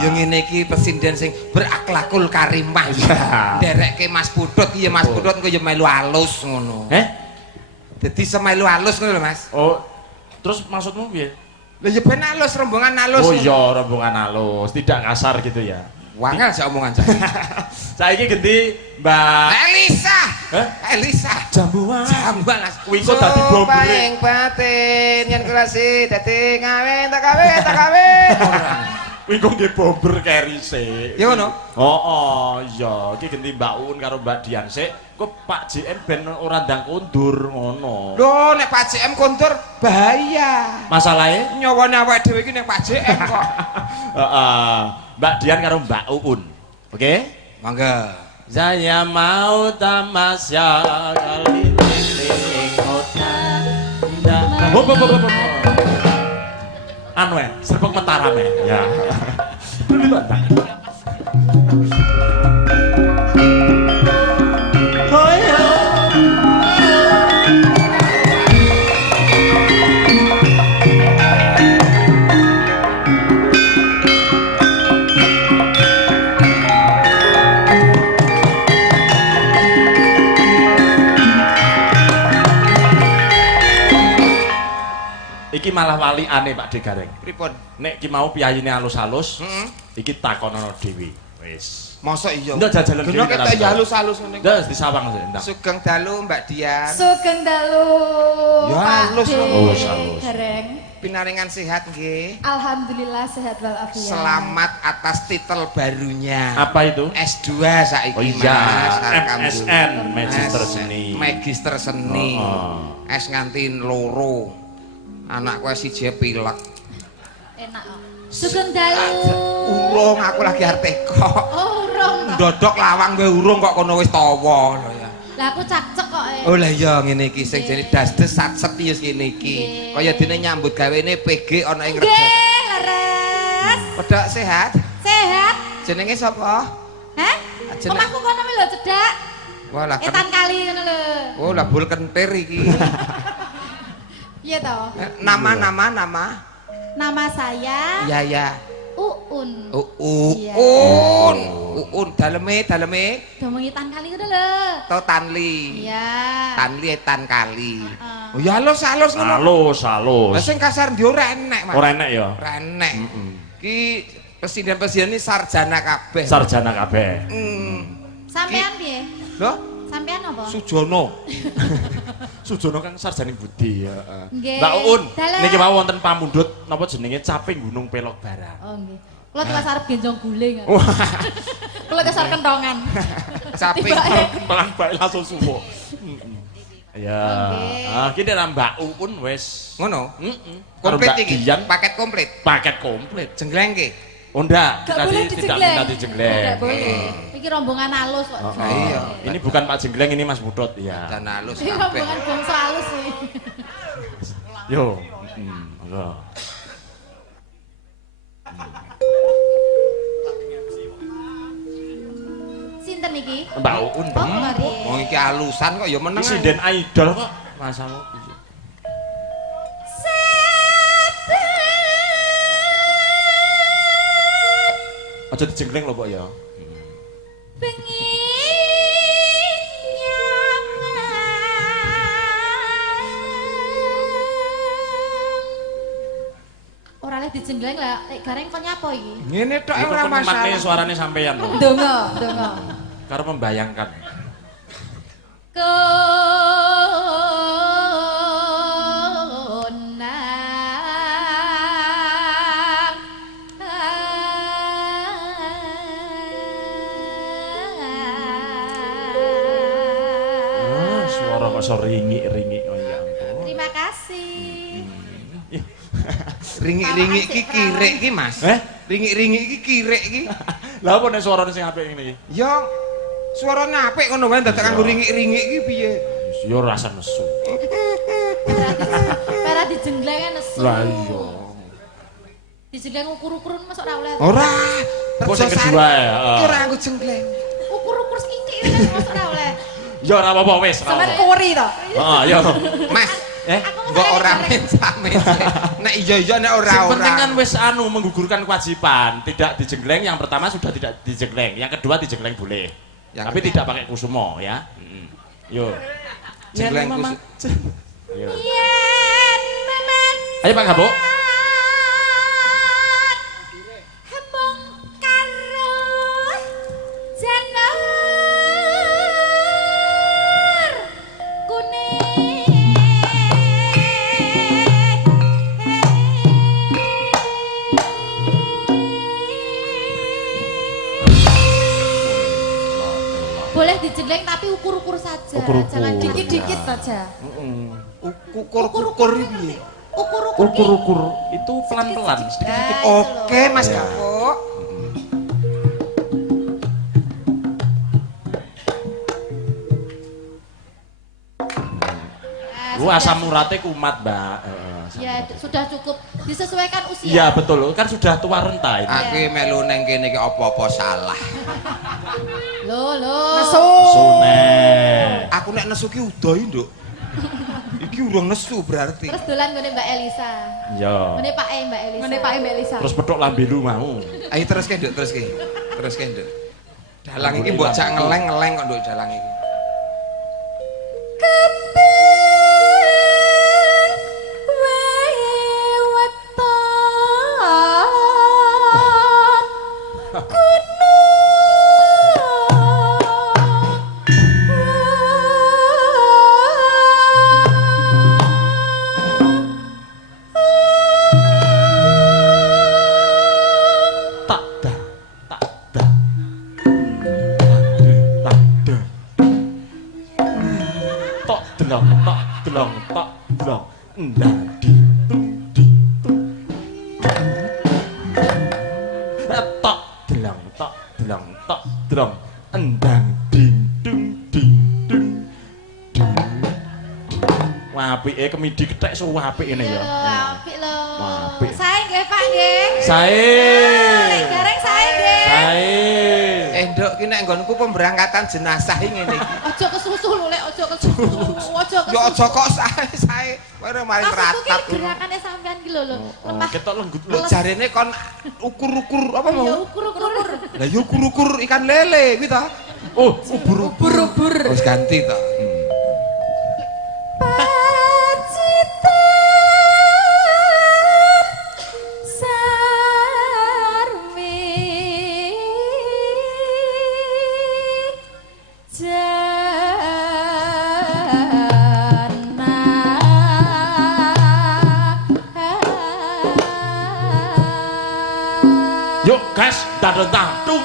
Yo ngene iki presiden sing berakhlakul karimah. Nderekke Mas Pudut iki ya Mas Pudut engko yo melu halus ngono. Dadi semelu halus ngono lho Mas. Oh. Terus maksudmu piye? Lah ya ben halus rombongan halus. Oh iya rombongan halus, tidak kasar gitu ya. Wangel sik omongan saya. Saiki ganti Mbak Elisa. Elisa. Jambuan. Jambuan. Kuwi kok dadi bomber. Paing batin yen kelasi dadi ngawen tak kawin. Kuwi kok nggih bomber kerise. Ya ngono. Oh, iya. Iki ganti Mbak Un karo Mbak Dian sik. Kok Pak JM ben ora ndang kondur ngono. Lho nek Pak JM kondur bahaya. Masalahe nyawane awake dhewe iki nek Pak JM kok. Heeh. Mbak Dian karo Mbak Uun. Oke? Mangga. Saya mau tamasya keliling kota. Anu serpek Mataram ya. Dulu tak. Iki malah wali aneh Pak Degareng. Pripun? Nek ki mau piyayine halus-halus, iki takonono dhewe. Wis. Mosok iya. Ndak jajalan dhewe. Genok ketok ya halus-halus ngene. Ndak disawang sih, ndak. Sugeng dalu Mbak Dian. Sugeng dalu. Ya halus lho. Oh, halus. Dereng. Pinaringan sehat nggih. Alhamdulillah sehat walafiat. Selamat atas titel barunya. Apa itu? S2 saiki Oh iya, Mas. MSN, Magister Seni. Magister Seni. S nganti loro. Anakku siji pilek. Enak kok. Sugeng dalu. Urung aku lagi arep teko. Oh, urung. Ndodok lawang wae urung kok kono wis tawa lho ya. Lah aku cakcek kok Oh lah iya ngene iki sing jane dasdes satset ya ngene iki. Kaya dene nyambut gawene PG ana ing Nggih, Rejo. leres. Pedhak sehat? Sehat? Jenenge sapa? Hah? Jeneng- Omahku kono lho cedak. Walah Etan kali ngono lho. Oh lah bul kentir iki. Iya toh. Nama. Nama saya Ya ya. Uun. Iya. Uun daleme. Domong etan kali ngono lho. To Tanli. Iya. Tanli etan kali. Heeh. Oh ya halus ngono. Halus, Lah halus. sing kasar ndi ora enek, Mas. Ora enek ya. Ora enek. Ki presiden-presiden ini sarjana kabeh. Sarjana kabeh. Sampean piye? Lho, Sampean apa? Sujono. Sujono kang sarjane budi ya. Nggih. Mbak Uun, Dalah. niki mau wonten pamundhut napa jenenge caping Gunung Pelok Barang. Oh nggih. Kula telas arep genjong guling. Wah, Kula kesar kentongan. Caping. Tibake. pelan bae langsung suwo. Ya. Oke. Ah, ki nek Mbak Uun wis Ngono. heeh. Komplit iki. Dian Paket komplit. paket komplit. Jengleng ki. Oh ndak, Gak kita boleh tidak dijengleng. minta dijengleng. Tidak boleh. Iki rombongan halus kok. Oh, Iya. Ini bukan Pak Jengleng, ini Mas Budot ya. Dan halus Iki kabeh. rombongan bangsa halus nih. Yo. Monggo. Sinten iki? Mbak Uun. Oh, mari. Wong iki alusan kok ya meneng. ae. Presiden idol kok. Masamu. Aja dijengleng lho, Mbok ya. Ora leh dijengleng lah, lek gareng kok nyapa iki? Ngene tok Itu ora penikmatnya masalah. suarane sampeyan lho. Donga, donga. Karo membayangkan. Ah, suara kok iso ringik-ringik oh ya ampun. Terima kasih. Ringik-ringik iki kirek iki, Mas. Eh? Ringik-ringik iki kirek iki. Lah apa nek suarane sing apik ngene iki? Ya suarane apik ngono wae dadak kanggo ringik-ringik iki piye? Ya rasa nesu. Para dijengleng nesu. Lah iya. Dijengleng ukur-ukuran masuk ora oleh. Ora. Apa sing kedua ya? Iki ora nggo jengleng. Ukur-ukur sithik kan masuk ora oleh. Ya ora apa-apa wis. ora Sampeyan apa-apa. kuri to. Heeh, ya. Mas, Aku mbok masalahnya ora gareng. mensa-mensa. Nek iya-iya nek Yang ora-ora. penting kan wis anu menggugurkan kewajiban, tidak dijengleng. Yang pertama sudah tidak dijengleng, yang kedua dijengleng boleh. Yang Tapi kedua. tidak pakai kusumo ya. Yo. Jengleng Yen memang- Yo. Yen memang Ayo Pak Gabo. hembong karo janur Boleh dijengleng tapi ukur-ukur saja. Ukur-ukur. Jangan dikit-dikit saja. Ukur-ukur piye? Ukur-ukur. Ukur-ukur itu pelan-pelan, sedikit-sedikit. Oke, Mas Ya. Gabo. Lu asam uratnya kumat, Mbak. Ya sudah cukup disesuaikan usia. Iya betul, kan sudah tua renta ini. Aku melu neng kene iki apa-apa salah. Lo. nesu. Sune. Aku nek nesu ki udohi, Nduk. Iki urung nesu berarti. Terus dolan ngene Mbak Elisa. Ya. Ngene Pak Mbak Elisa. Ngene Pak Mbak Elisa. Terus petuk lambe lu mau. Ayo terus ke, Nduk, terus ke. Terus ke, Nduk. Dalang iki mbok jak ngeleng-ngeleng kok, Nduk, dalang iki. Tak dah. Tak dah. Tak dah. kemidi kethek so apik ngene ya. Apik lho. Apik. Sae nggih Pak nggih. Sae. Lek gareng sae nggih. Sae. Nduk ki nek nggonku pemberangkatan jenazah ngene iki. Aja kesusu lho lek aja kesusu. Aja kesusu. Ya aja kok sae kowe ora mari Maksudku ratat. ki gerakane sampean ki lho. Lemah. Ketok lenggut Lho jarene kon ukur-ukur apa Ya mau? ukur-ukur. Lah ya ukur-ukur ikan lele kuwi ta. Oh, ubur-ubur. Wis ganti ta. Yuk, gas, dadang-dadung.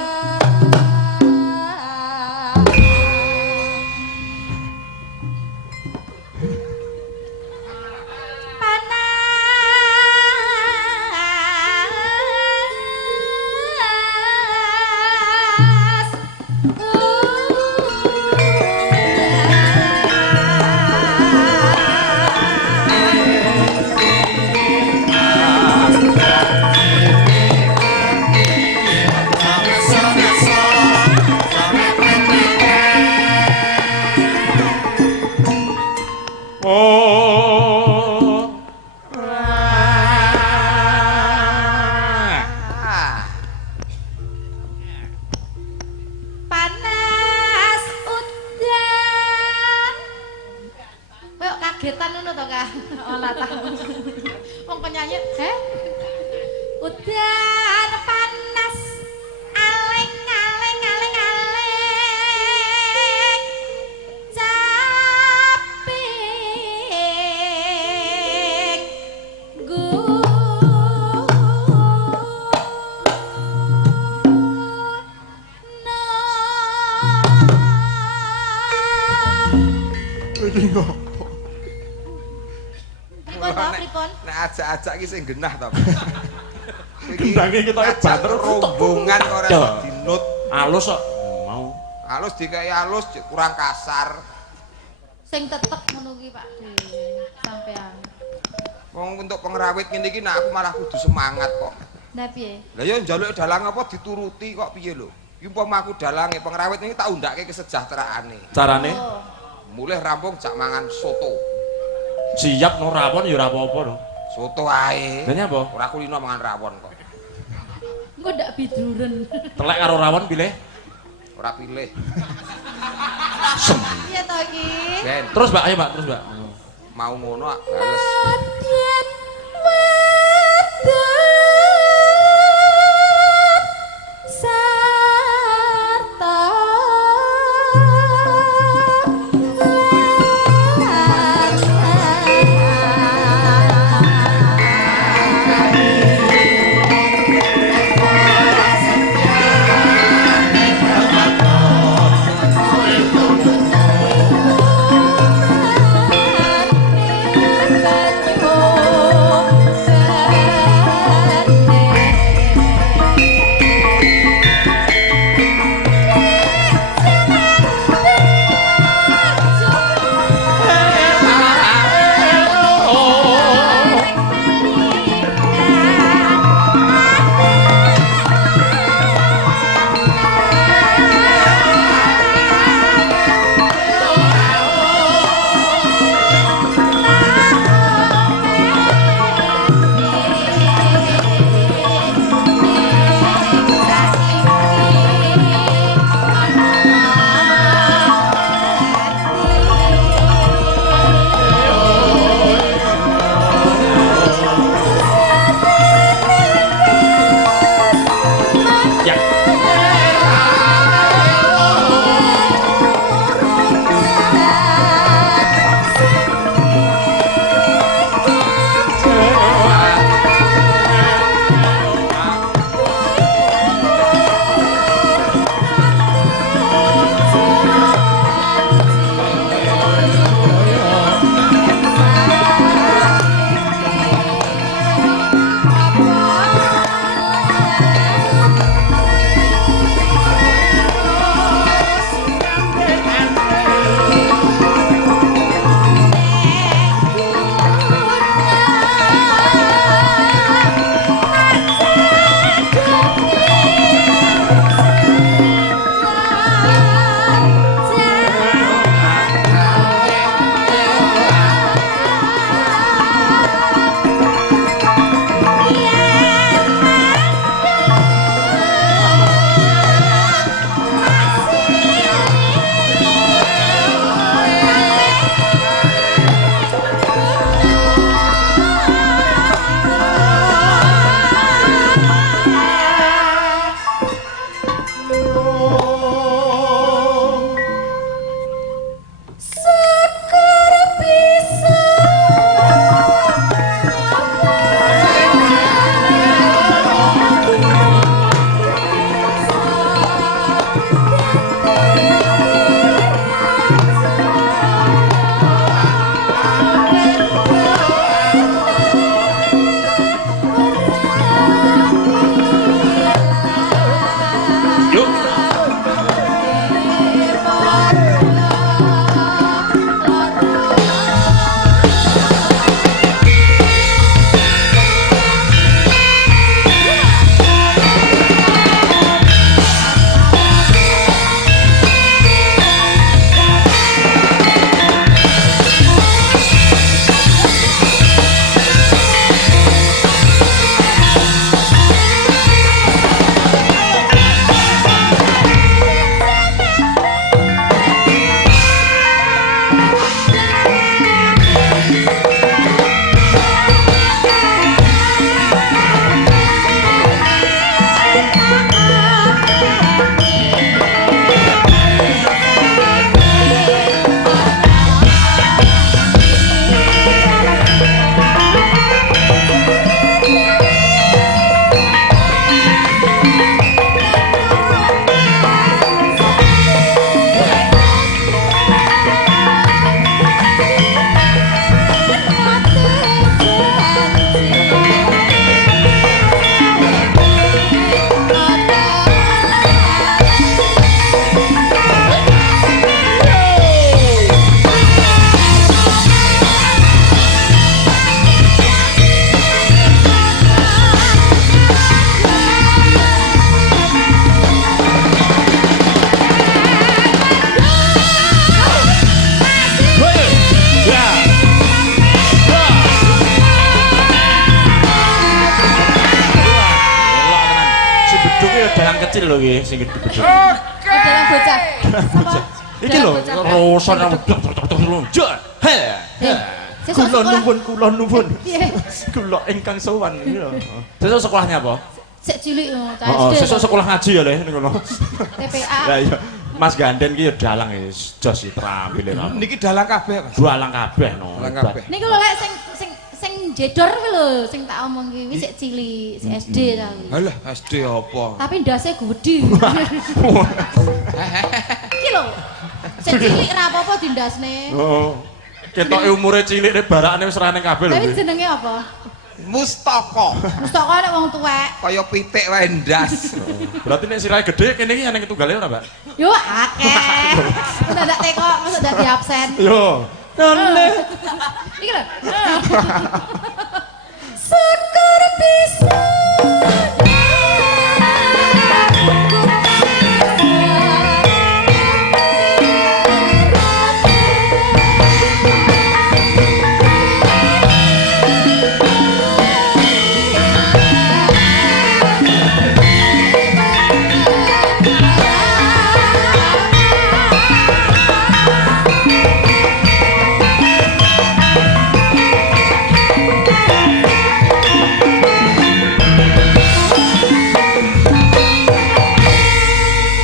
Panas udan. Koyo kagetan ngono to, Kak. Olah ta. Wong penyanyi, udan panas aleng aleng aleng aleng. Capek. Iki ngopo? Pripun to, pripun? Nek ajak-ajak iki sing genah ta. Gendange kita banter rombongan kok ora Ya. dinut. Alus kok. Mau. Halus dikai halus kurang kasar. Sing tetek ngono ki, Pak. Sampean. Wong untuk pengrawit ngene iki nek aku malah kudu semangat kok. Lah piye? Lah ya njaluk dalang apa dituruti kok piye lho. Iki umpama aku dalange pengrawit ini tak undake kesejahteraane. Carane Oh. Mulih rampung jak mangan soto. siap no rawon ya ora apa-apa to. Soto ae. Lah nyapa? Ora kulino mangan rawon kok. Engko ndak bidruren. Telek karo rawon pilih. Ora pilih. Iya to iki? Ben, Terus Mbak, ayo Mbak, terus Mbak. mau ngono ah, bales. Adyan wedok sarta banyu dalang kecil lho iki sing gede-gede. Dalang bocah. Sapa? Iki lho, roson lho. He. Kula nuwun. Piye? Kula ingkang sowan iki lho. Sesuk sekolahnya apa? Sik cilik lho, cah Heeh, SD. sesuk sekolah ngaji ya le ngono. TPA. Lah iya, Mas Ganden ki ya dalang ya jos iki trampile. Niki dalang kabeh, Mas. Dalang kabeh no. Dalang kabeh. Niku lho lek sing jedor kuwi lho, sing tak omong ki wis sik cilik, sik SD ta kuwi. Halah, SD apa? Tapi ndase gede. Iki lho. Sik cilik ra apa-apa dindasne. Heeh. Ketoke umure cilik nek barakane wis rane kabeh lho. Tapi jenenge apa? Mustaka. Mustaka nek wong tuwek. Kaya pitik wae ndas. Berarti nek sirahe gede kene iki ana tunggale ora, Mbak? Yo akeh. Udah ndak teko, masa dadi absen. Yo. None. Iki lho. Syukur bisa.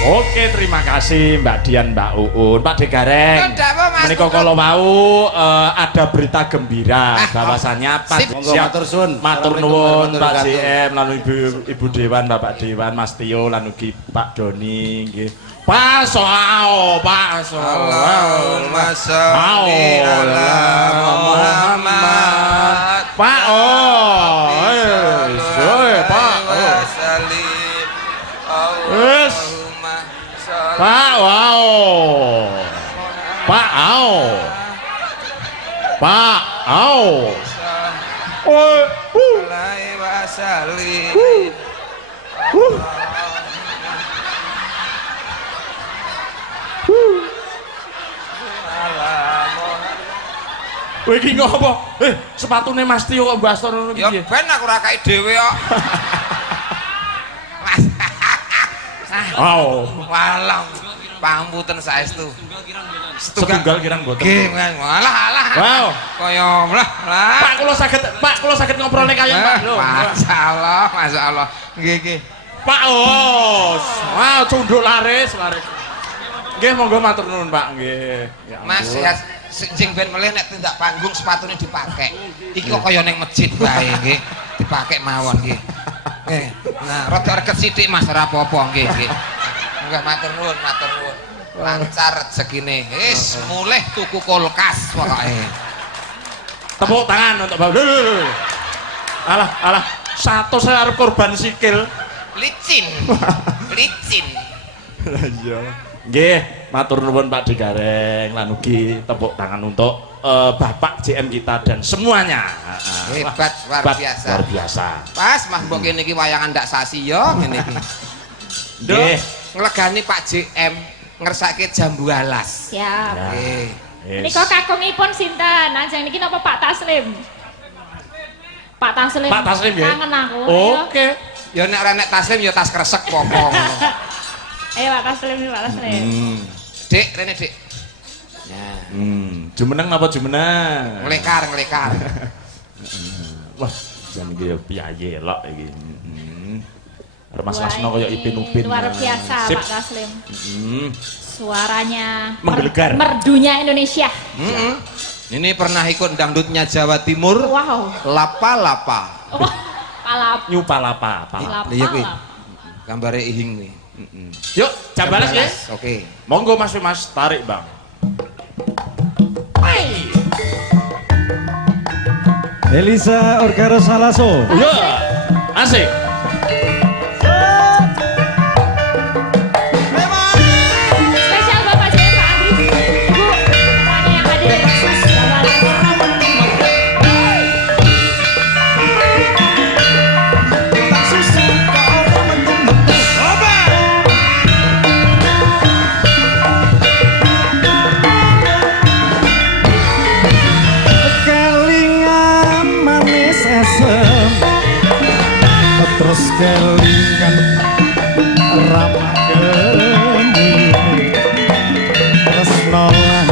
Oke, terima kasih Mbak Dian, Mbak Uun, Pak Degareng. Menika kala wau ada berita gembira bahwasannya Pak matur suwun. Matur nuwun Pak JM lan Ibu Dewan, Bapak Dewan, Mas Tio lan ugi Pak Doni nggih. Pak Soao, Pak Soao. Allahumma sholli ala Muhammad. Pak Pak. Wes. Pak wow. Pak au. Pak au. Alaihi wasallim. Kowe iki ngopo? Sepatune Mas Tio kok mbas ngono iki. Ya ben aku ra kae dhewe kok. Wow. Walang pangapunten saestu. Setunggal kirang boten. Nggih, alah. Wow. Kaya lah. Pak kula saged ngobrol nek kaya Pak lho. Masyaallah. Nggih. Pak Os. Wow, cunduk laris. Nggih, monggo matur nuwun Pak, nggih. Ya ampun. Mas ya sing ben melih nek tindak panggung sepatune dipakai. Iki kok kaya ning masjid wae nggih. Dipakai mawon nggih. Nggih. Nah, rada reget sithik Mas ora apa-apa nggih. Enggak matur nuwun. Lancar rezekine. Wis mulih tuku kulkas pokoke. Tepuk tangan untuk Bapak. Alah. Satu saya arep korban sikil. Licin. Lah iya. Nggih, matur nuwun Pak Degareng lan ugi tepuk tangan untuk Bapak JM kita dan semuanya. Hebat, luar biasa. Luar biasa. Pas Mas mbok kene iki wayangan ndak sasi yo ngene iki. Nggih. Nglegani Pak JM ngersake jambu alas. Siap. Nggih. Nika kakungipun sinten? Anjing niki napa Pak Taslim? Pak Taslim. Pak Taslim nggih. Kangen aku. Oke. Ya nek ora nek taslim ya tas kresek apa ngono. Ayo Pak Taslim. Dik, rene Dik. Nah, Jumeneng napa jumeneng? nglekar. Wah, jan iki ya piye lok iki. Mas Lasno kaya Ipin Upin. Luar biasa Sip. Pak Taslim. Suaranya Menggelegar. merdunya Indonesia. Ini pernah ikut dangdutnya Jawa Timur. Wow. Lapa. Wah, palap. Nyupalapa. Iya kuwi. Gambare ihing nih. Yuk, jam balas ya. Oke. Monggo Mas tarik, Bang. Elisa Orgaro Salaso. Ya. Asik. Spesial Bapak JM Pak Andri. Ibu, semuanya yang hadir. Kelingan manis asem, terus kelingan ramah gemini tresno lan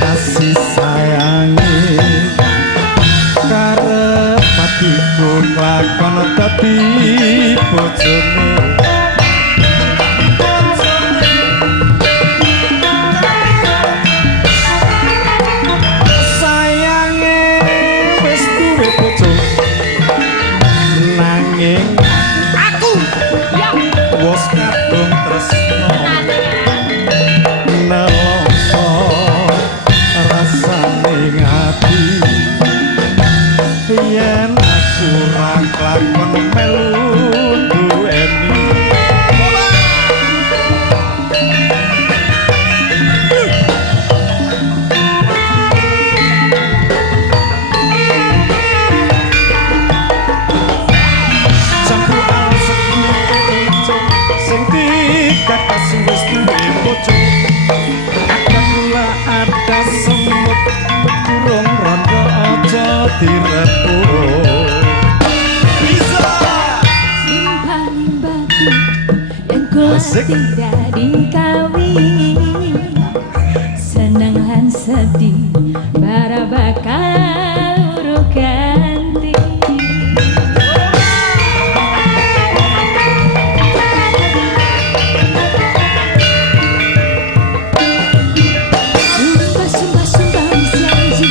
kasih sayangi karep atiku lakon dadi bojone wos kadung tresno nelongso rasane ngati yen aku ra klakon melu duweni tidak dikawin senang lan sedih bara bakal uruk ganti sumpah janji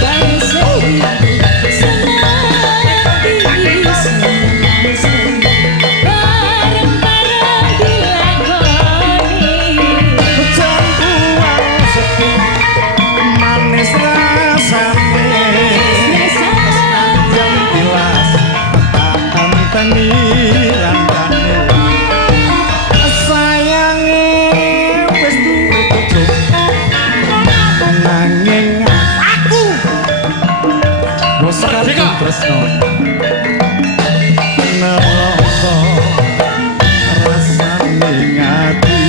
bareng sedih tresno nelongso rasane ngati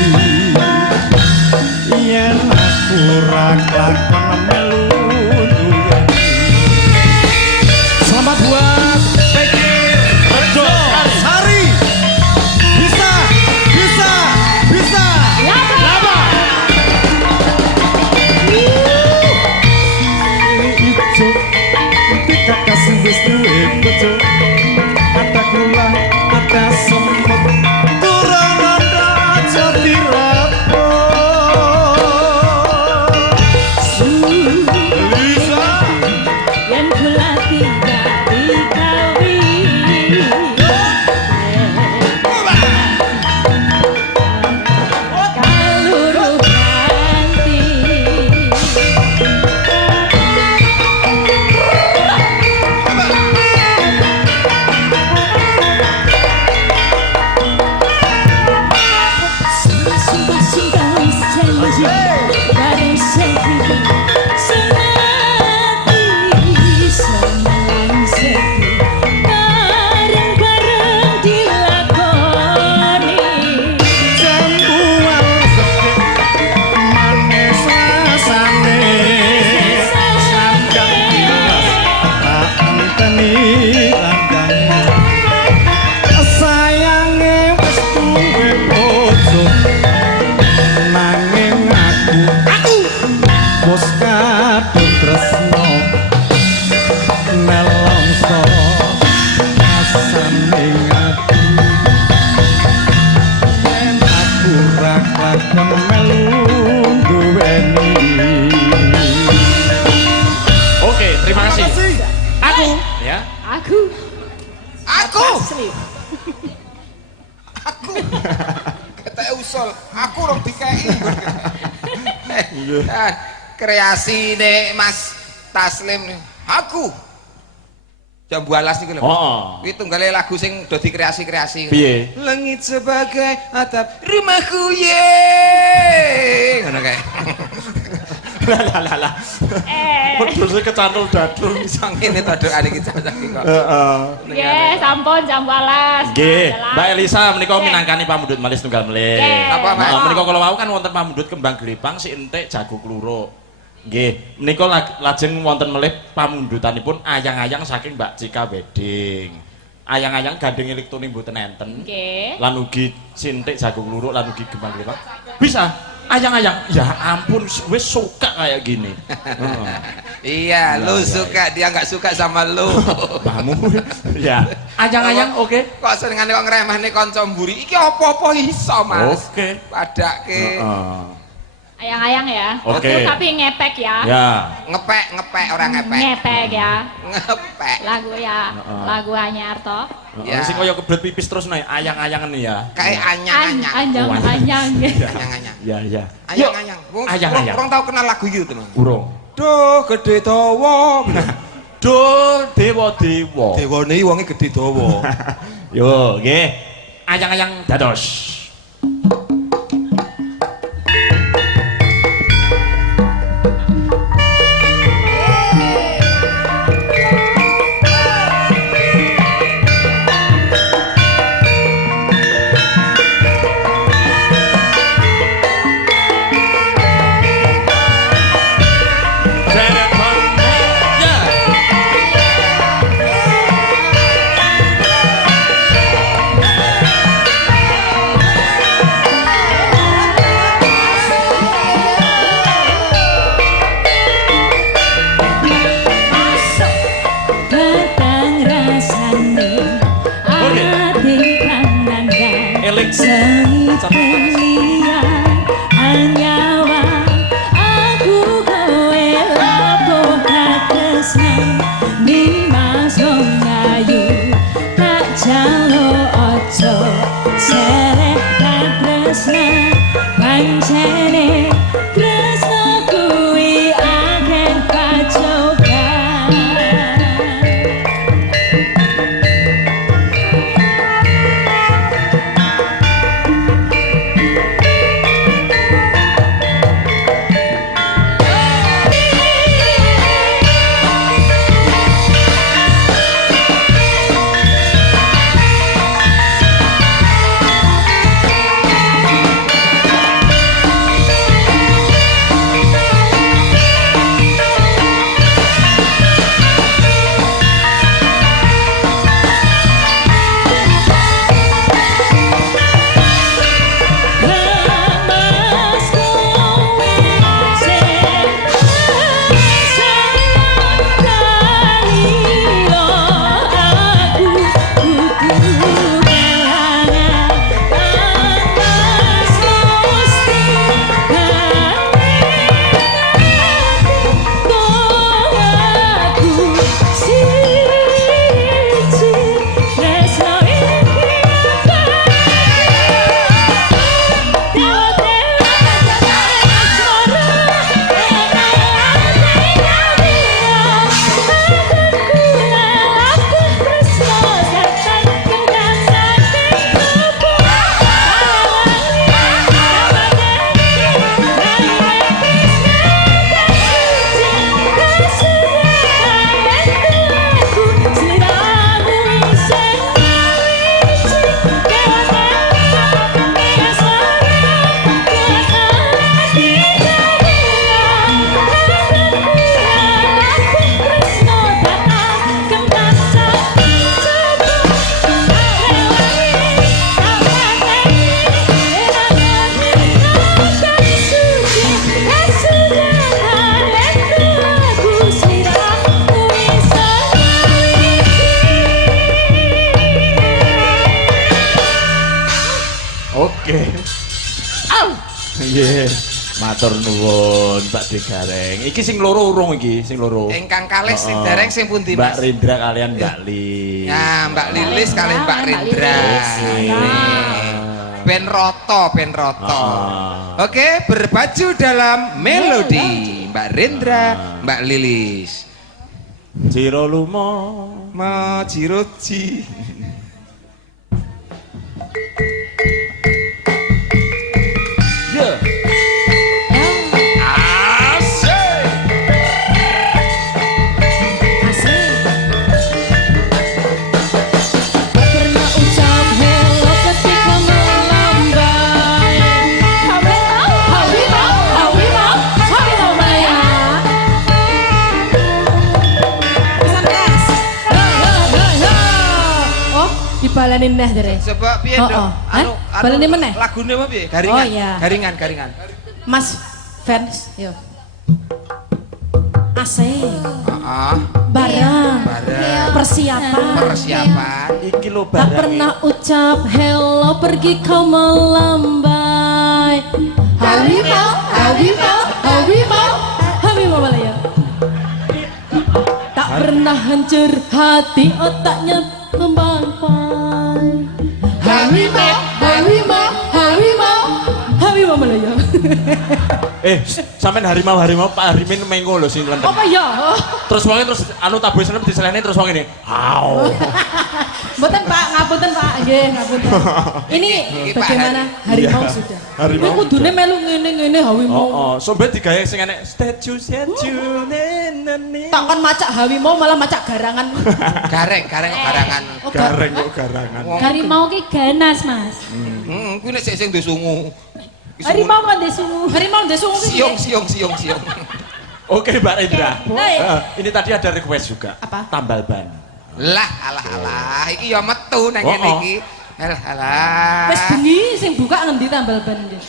yen aku ra klakon melu duweni selamat buat Tekir Rejo Sari bisa laba itu ketika kasih wis duwe bojo ada kula ada semut turun aja dirapo Lisa yang kula tidak dikawin kaluru ganti bareng sedih senang sedih bareng dilakoni jambuan sedih manis rasane sanjang dilas tak anteni landangnya sayange wis duwe bojo nanging aku wis kadung tresno nelongso asane ngati yen aku ra klakon melu duweni Oke, terima kasih. Aku ya. aku ketek usul aku rong dikei kan kreasi nih Mas Taslim nih aku Jambu Alas niku lho. Oh. Kuwi tunggale lagu sing do dikreasi-kreasi. Piye? Langit sebagai atap rumahku ye. Ngono kae. Lah. Pedhose kecantol dadung. Iso ngene to dokane iki saiki kok. Heeh. nggih sampun Jambu Alas Nggih, Mbak Elisa menika minangkani pamundhut malih setunggal melih. Apa, Mas? Menika kala wau kan wonten pamundhut kembang glipang si entik jago kluruk. Nggih, menika lajeng wonten melih pamundhutanipun ayang-ayang saking Mbak Cika Wedding. Ayang-ayang gandeng elektoni mboten enten. Nggih. Lan ugi sintik jagung luruk lan ugi gembang lima. Bisa. Ayang-ayang, ya ampun wis suka kayak gini. Iya, lu suka, dia nggak suka sama lu. Kamu ya. Ayang-ayang oke. Kok senengane kok ngremehne kanca mburi. Iki apa-apa iso, Mas. Oke. Padake. Ayang-ayang ya. Oke. Itu tapi ngepek ya. Ya. Ngepek orang ngepek. Ngepek ya. Ngepek. Lagu ya. Lagu anyar toh. Ya. Sing kaya kebelet pipis terus nih, ayang-ayangan ya. Kayak anyang-anyang. Anyang-anyang. Anyang-anyang. Ya, ya. Ayang-ayang. Ayang-ayang. Kurang tahu kenal lagu itu, Teman. Urung. Duh, gede dawa. Duh, dewa-dewa. Dewane wonge gede dawa. Yo, nggih. Ayang-ayang dados. Nggih. Matur nuwun Pak Degareng. Iki sing loro urung iki, sing loro. Ingkang kalih sing dereng sing pundi Mbak Mas? Rindra kalian Mbak Lis. Ya, Mbak Lilis kalian Mbak Rindra. Ben roto, ben roto. Oke, berbaju dalam melodi Mbak Rindra, Mbak Lilis. Ciro lumo Ma ciroci. ya. Dibalani neh dere. Coba piye, Oh, Dok? oh. Baleni meneh? Lagune apa piye? Garingan. Oh, iya. Garingan. Mas fans, yo. Asik. Heeh. Barang. Bareng. Persiapan. Iki lho Tak barang. pernah ucap hello pergi kau melambai. Hawi mau malah ya. Tak pernah hancur hati otaknya kembang pai. Hawi mau malah ya. Sampean harimau Pak Harimin mengo lho sing lenteng. Apa ya? Terus wonge terus anu tabuh senep diselene terus wong ini. Hau. Mboten Pak, ngapunten Pak. Nggih, ngapunten. Ini Pak bagaimana harimau Iya. sudah. Harimau Ini kudune sudah. melu ngene hawi mau. Oh, sobat digawe sing enek statue nenene. Tak kon macak hawi mau malah macak garangan. Garangan. Oh, Gareng kok garangan. Harimau ki ganas, Mas. Kuwi nek sik sing ndek sungu. Harimau kan desu. Harimau ndek sungu ki. Siung. Oke, Mbak Indra. Oke. Ini tadi ada request juga. Apa? Tambal ban. Lah, alah. Iki ya metu nang Oh, kene oh. iki. Alah. Wis bengi sing buka ngendi tambal ban iki?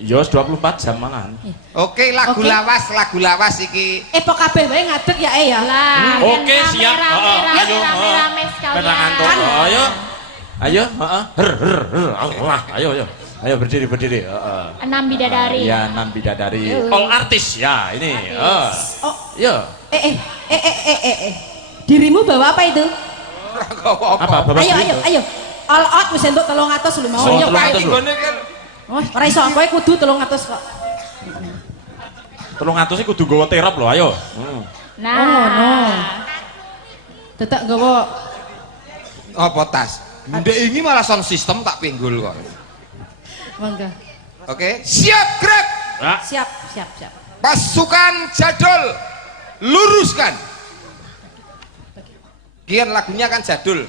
Yo 24 jam malahan. Oke, lagu Oke. lawas iki. Pok kabeh wae ngadeg ya ya. Lah, Oke, siap. Ayo, rame sekalian. Kena ngantuk. Ayo. Ayo, Her. Allah. Ayo berdiri. Heeh. 6 bidadari. Iya, 6 bidadari. All artis ya, ini. Artis. Oh, Yo. Dirimu bawa apa itu? Apa Bapak Sri? Ayo. All out wis entuk 300 lho mau. Oh, Ayo, 300 Pak. lho. Oh, ora iso, kowe kudu 300 kok. 300 iki kudu nggawa terap lho, ayo. Nah. Oh, ngono. Tetek nggawa Apa tas? Ndek ini malah sound system tak pinggul kok. mangga. Oke, siap gerak. Nah, Siap. Pasukan jadul luruskan. Kian lagunya kan jadul.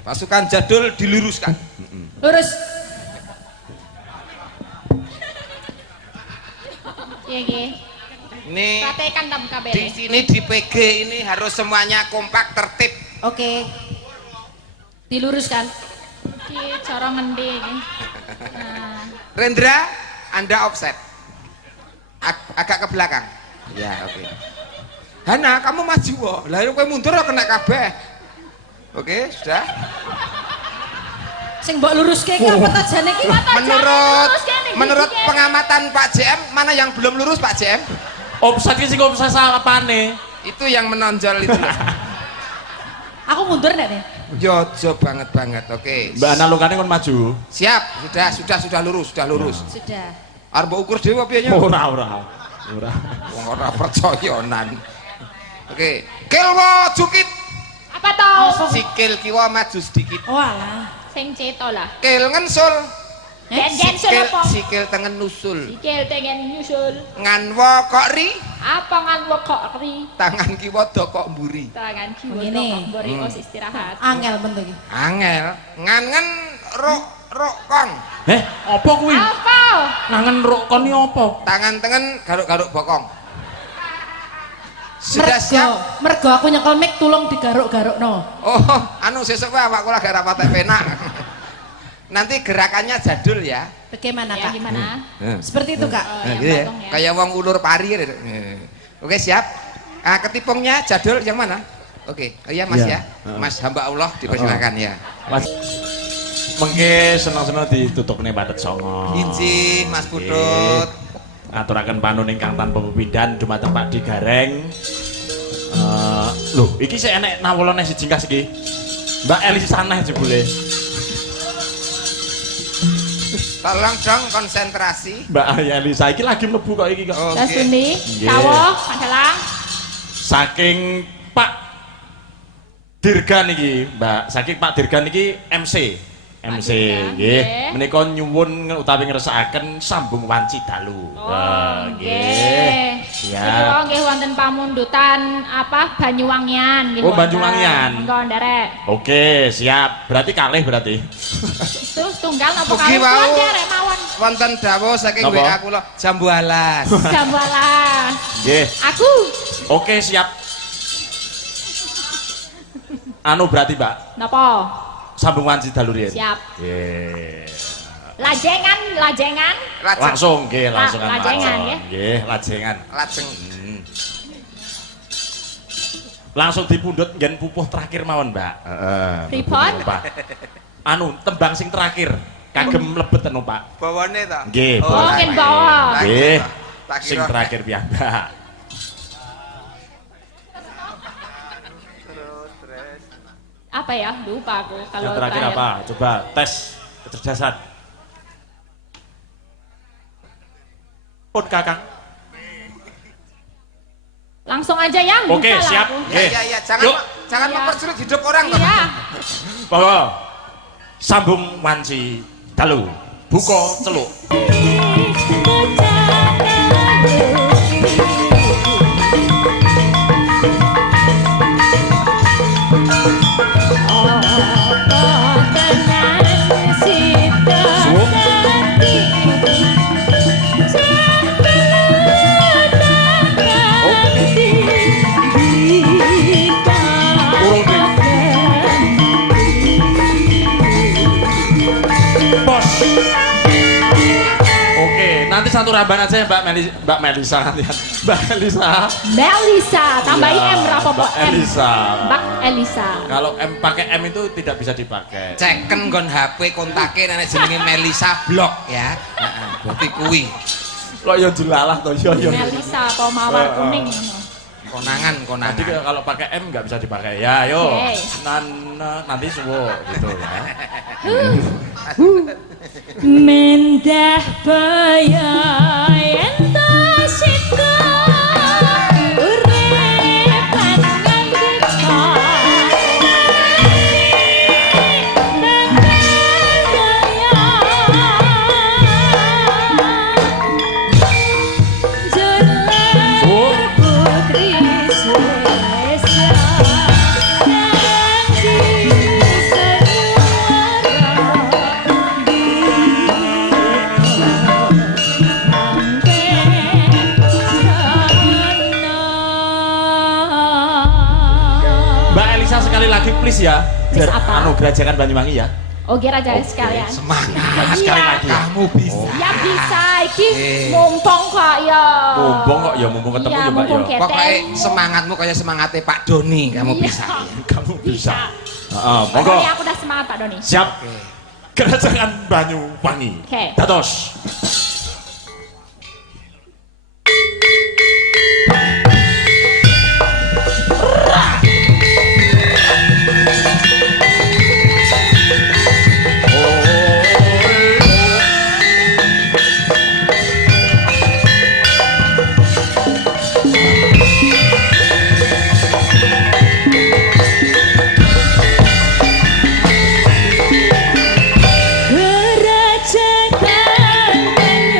Pasukan jadul diluruskan. Lurus. Iya, nggih. Ini Praktekan tam kabeh. di sini di PG ini harus semuanya kompak tertib. Oke. Diluruskan. Ki cara ngendi iki? Nah. Rendra, Anda offset. Agak ke belakang. Ya, oke. Hana, kamu maju kok. Lah kowe mundur kok kena kabeh. Oke, sudah. Sing mbok luruske iki apa ta jane iki? Menurut pengamatan Pak JM, mana yang belum lurus Pak JM? offset ki sing offset apane? Itu yang menonjol itu. Aku mundur nek nih. Jojo banget. Oke. Mbak Ana lukane kon maju. Siap, sudah lurus. Sudah. Arep mbok ukur dhewe piye nya? Ora. Wong ora percayanan. Oke. Kilwa jukit. Apa tau? Sikil kiwa maju sedikit. Oh alah. Sing ceto lah. Kil ngensul. Gen apa? Sikil tengen nusul. Sikil tengen nyusul. Nganwa kok ri, Apa ngan kok ri? tangan kiwa kok mburi. Tangan kiwa Ngene. kok borios istirahat. Angel bentuk iki. Angel, ngangen rok kong. Apa kuwi? Apa? Nangen rok kon iki apa? Tangan tengen garuk-garuk bokong. Sudah siap? Mergo aku nyekel mic tulung digaruk-garukno. Oh, anu sesuk wae awakku lagi ora patek penak. Nanti gerakannya jadul ya. Bagaimana Ya Kak? gimana? Seperti itu Kak. Oh, yang Gitu ya. potong ya. Kayak wong ulur pari gitu. Oke, siap. Ketipungnya jadul yang mana? Oke, iya Mas Iya. ya. Mas hamba Allah dipersilakan ya. Mas mengke seneng-seneng ditutup nih padet songo. Injih Mas Putut. Aturaken panun ingkang tanpa pepindhan dumateng Pak Digareng. Lho, iki sik enek nawolane siji kas iki. Mbak Elisana jebule. Tolong dong konsentrasi. Mbak Elisa iki lagi mlebu kok iki kok. Dah Oke. Suni, Nggih. Tawoh, Pandalang. Saking Pak Dirgan iki, Mbak. Saking Pak Dirgan iki MC. MC Dirgan, nggih. nggih. Menika nyuwun utawi ngresakaken sambung wanci dalu. Oh, nggih. nggih. Siap. Kula nggih wonten pamundutan apa Banyuwangian nggih. Oh, wonten. Banyuwangian. Monggo nderek. Oke, siap. Berarti kalih berarti. Terus tunggal napa Mugi kali wau. kula nderek mawon. Wonten dawuh saking Napa? WA kula jambu alas. Jambalah. Nggih. Aku Oke, siap. Anu berarti, Mbak. napa? sambung wanci dalu riyen. Siap. Nggih. Lajengan. Lajeng Langsung nggih, langsung lajengan, nggih. Nggih, lajengan. lajeng Langsung dipundhut nggen pupuh terakhir mawon, Mbak. Heeh. Pripun? Anu, tembang sing terakhir. Kagem mlebet anu, Pak. bawane ta Nggih, Oh, ken bawa. Nggih. Tak Sing kira. terakhir piyambak. Apa ya? Lupa aku kalau Yang terakhir apa? Coba tes kecerdasan. Pun Kakang. Langsung aja ya, lupa Oke, lah siap. aku. ya jangan Yuk. jangan Iya. mempersulit hidup orang toh. Iya. Bahwa sambung wanci dalu. Buka celuk. Urung ding. Bos. Oke, nanti satu ramban aja ya Mbak Melisa nanti. Mbak Melisa. Melisa, tambahin Ya, M berapa Mbak po? M. Elisa. Mbak Elisa. Kalau M pakai M itu tidak bisa dipakai. Ceken nggon HP kontake nek jenenge Melisa blok ya. Heeh, berarti kuwi Kok yo jelalah to yo yo. Melisa atau mawar kuning. konangan Nanti konangan. kalau pakai M nggak bisa dipakai. Ya, yo. Oke. Nanti suwo gitu ya. Mendah bayayan tasika urepan ngandika Suwo. putri Swesta nanti Mbak Elisa sekali lagi please ya. Please Biar apa? anu gerajakan Banyuwangi ya. Oke raja Oke, sekalian. Semangat Sekali Iya. lagi ya. kamu bisa. Ya bisa iki Eh. mumpung kok ya. Mumpung kok ya mumpung ketemu Iya, ya Mbak ya. mumpung ketemu. Pokoknya semangatmu kayak semangatnya Pak Doni, kamu Iya. bisa. Kamu bisa. Bisa. Heeh, Pak monggo. Doni, aku udah semangat Pak Doni. Siap. Gerajakan Banyuwangi. Oke. Dados. Gerajakan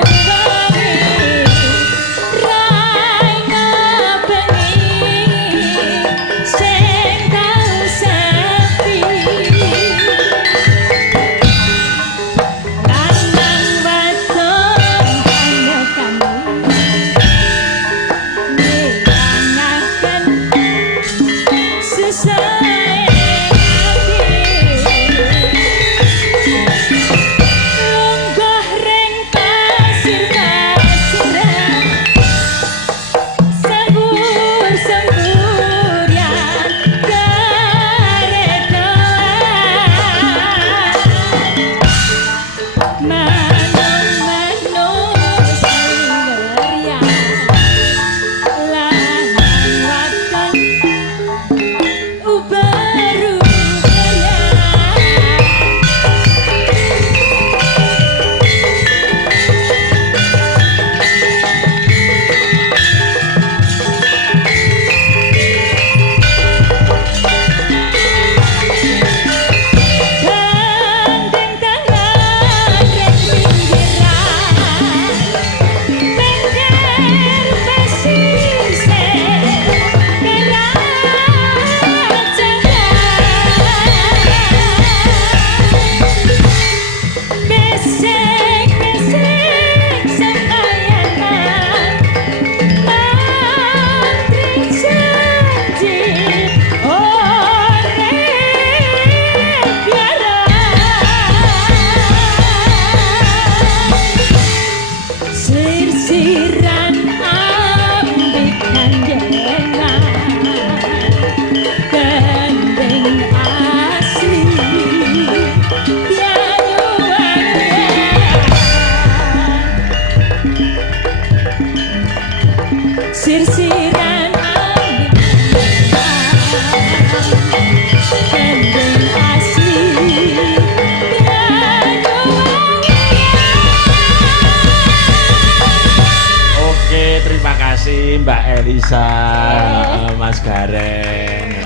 Elisa, Mas Gareng.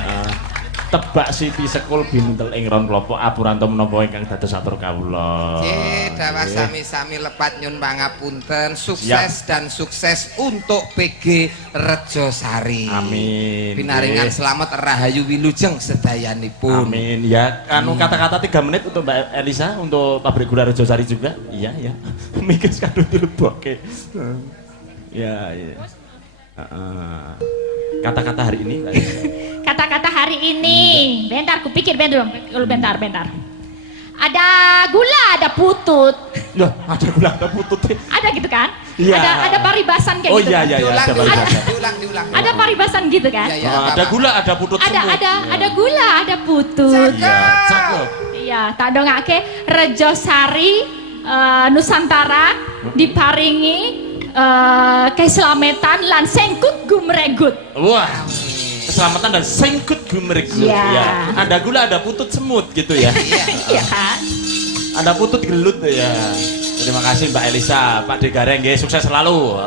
Tebak Siti Sekul bintel ing ron klopo apuranto menapa ingkang dados atur kawula. Nggih, dawuh sami-sami lepat nyun pangapunten, sukses dan sukses untuk PG Rejosari. Amin. Pinaringan selamat rahayu wilujeng sedayanipun. Amin ya. Anu kata-kata 3 menit untuk Mbak Elisa untuk pabrik gula Rejosari juga. Iya ya. Mikir kadung dilebokke. Ya, iya. Kata-kata hari ini. Kata-kata hari ini, bentar, kupikir bentar. Ada gula, ada putut. Loh, ada gula, ada putut. Ada gitu kan? Iya. Ada paribasan kayak Oh gitu. iya kan? iya iya. Diulang, Ada diulang, paribasan. diulang. Ada paribasan gitu kan? Iya, iya. Ada gula, ada putut semut. Ada gula, ada putut. Iya, cakep. Iya, tak dongake Rejosari Nusantara diparingi keselamatan lan sengkut gumregut. Wah. Keselamatan dan sengkut gumergut. Iya. Ya. Ada gula, ada putut semut gitu ya. Iya kan? Ada putut gelut ya. Terima kasih Mbak Elisa, Pak De Gareng nggih, sukses selalu.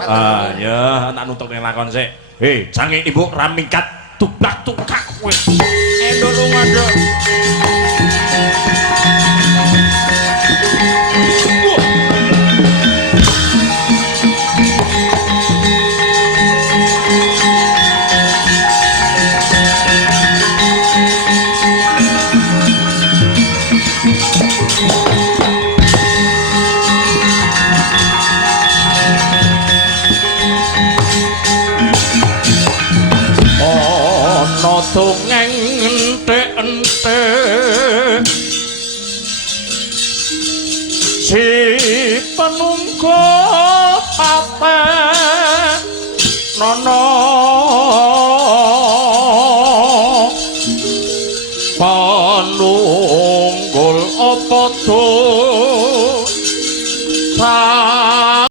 Ya, tak nutuk ning lakon sik. Hei, jange Ibu ramingkat tublak tukak kowe. Endorong ada. Dongeng entek-entek si penunggu paten nono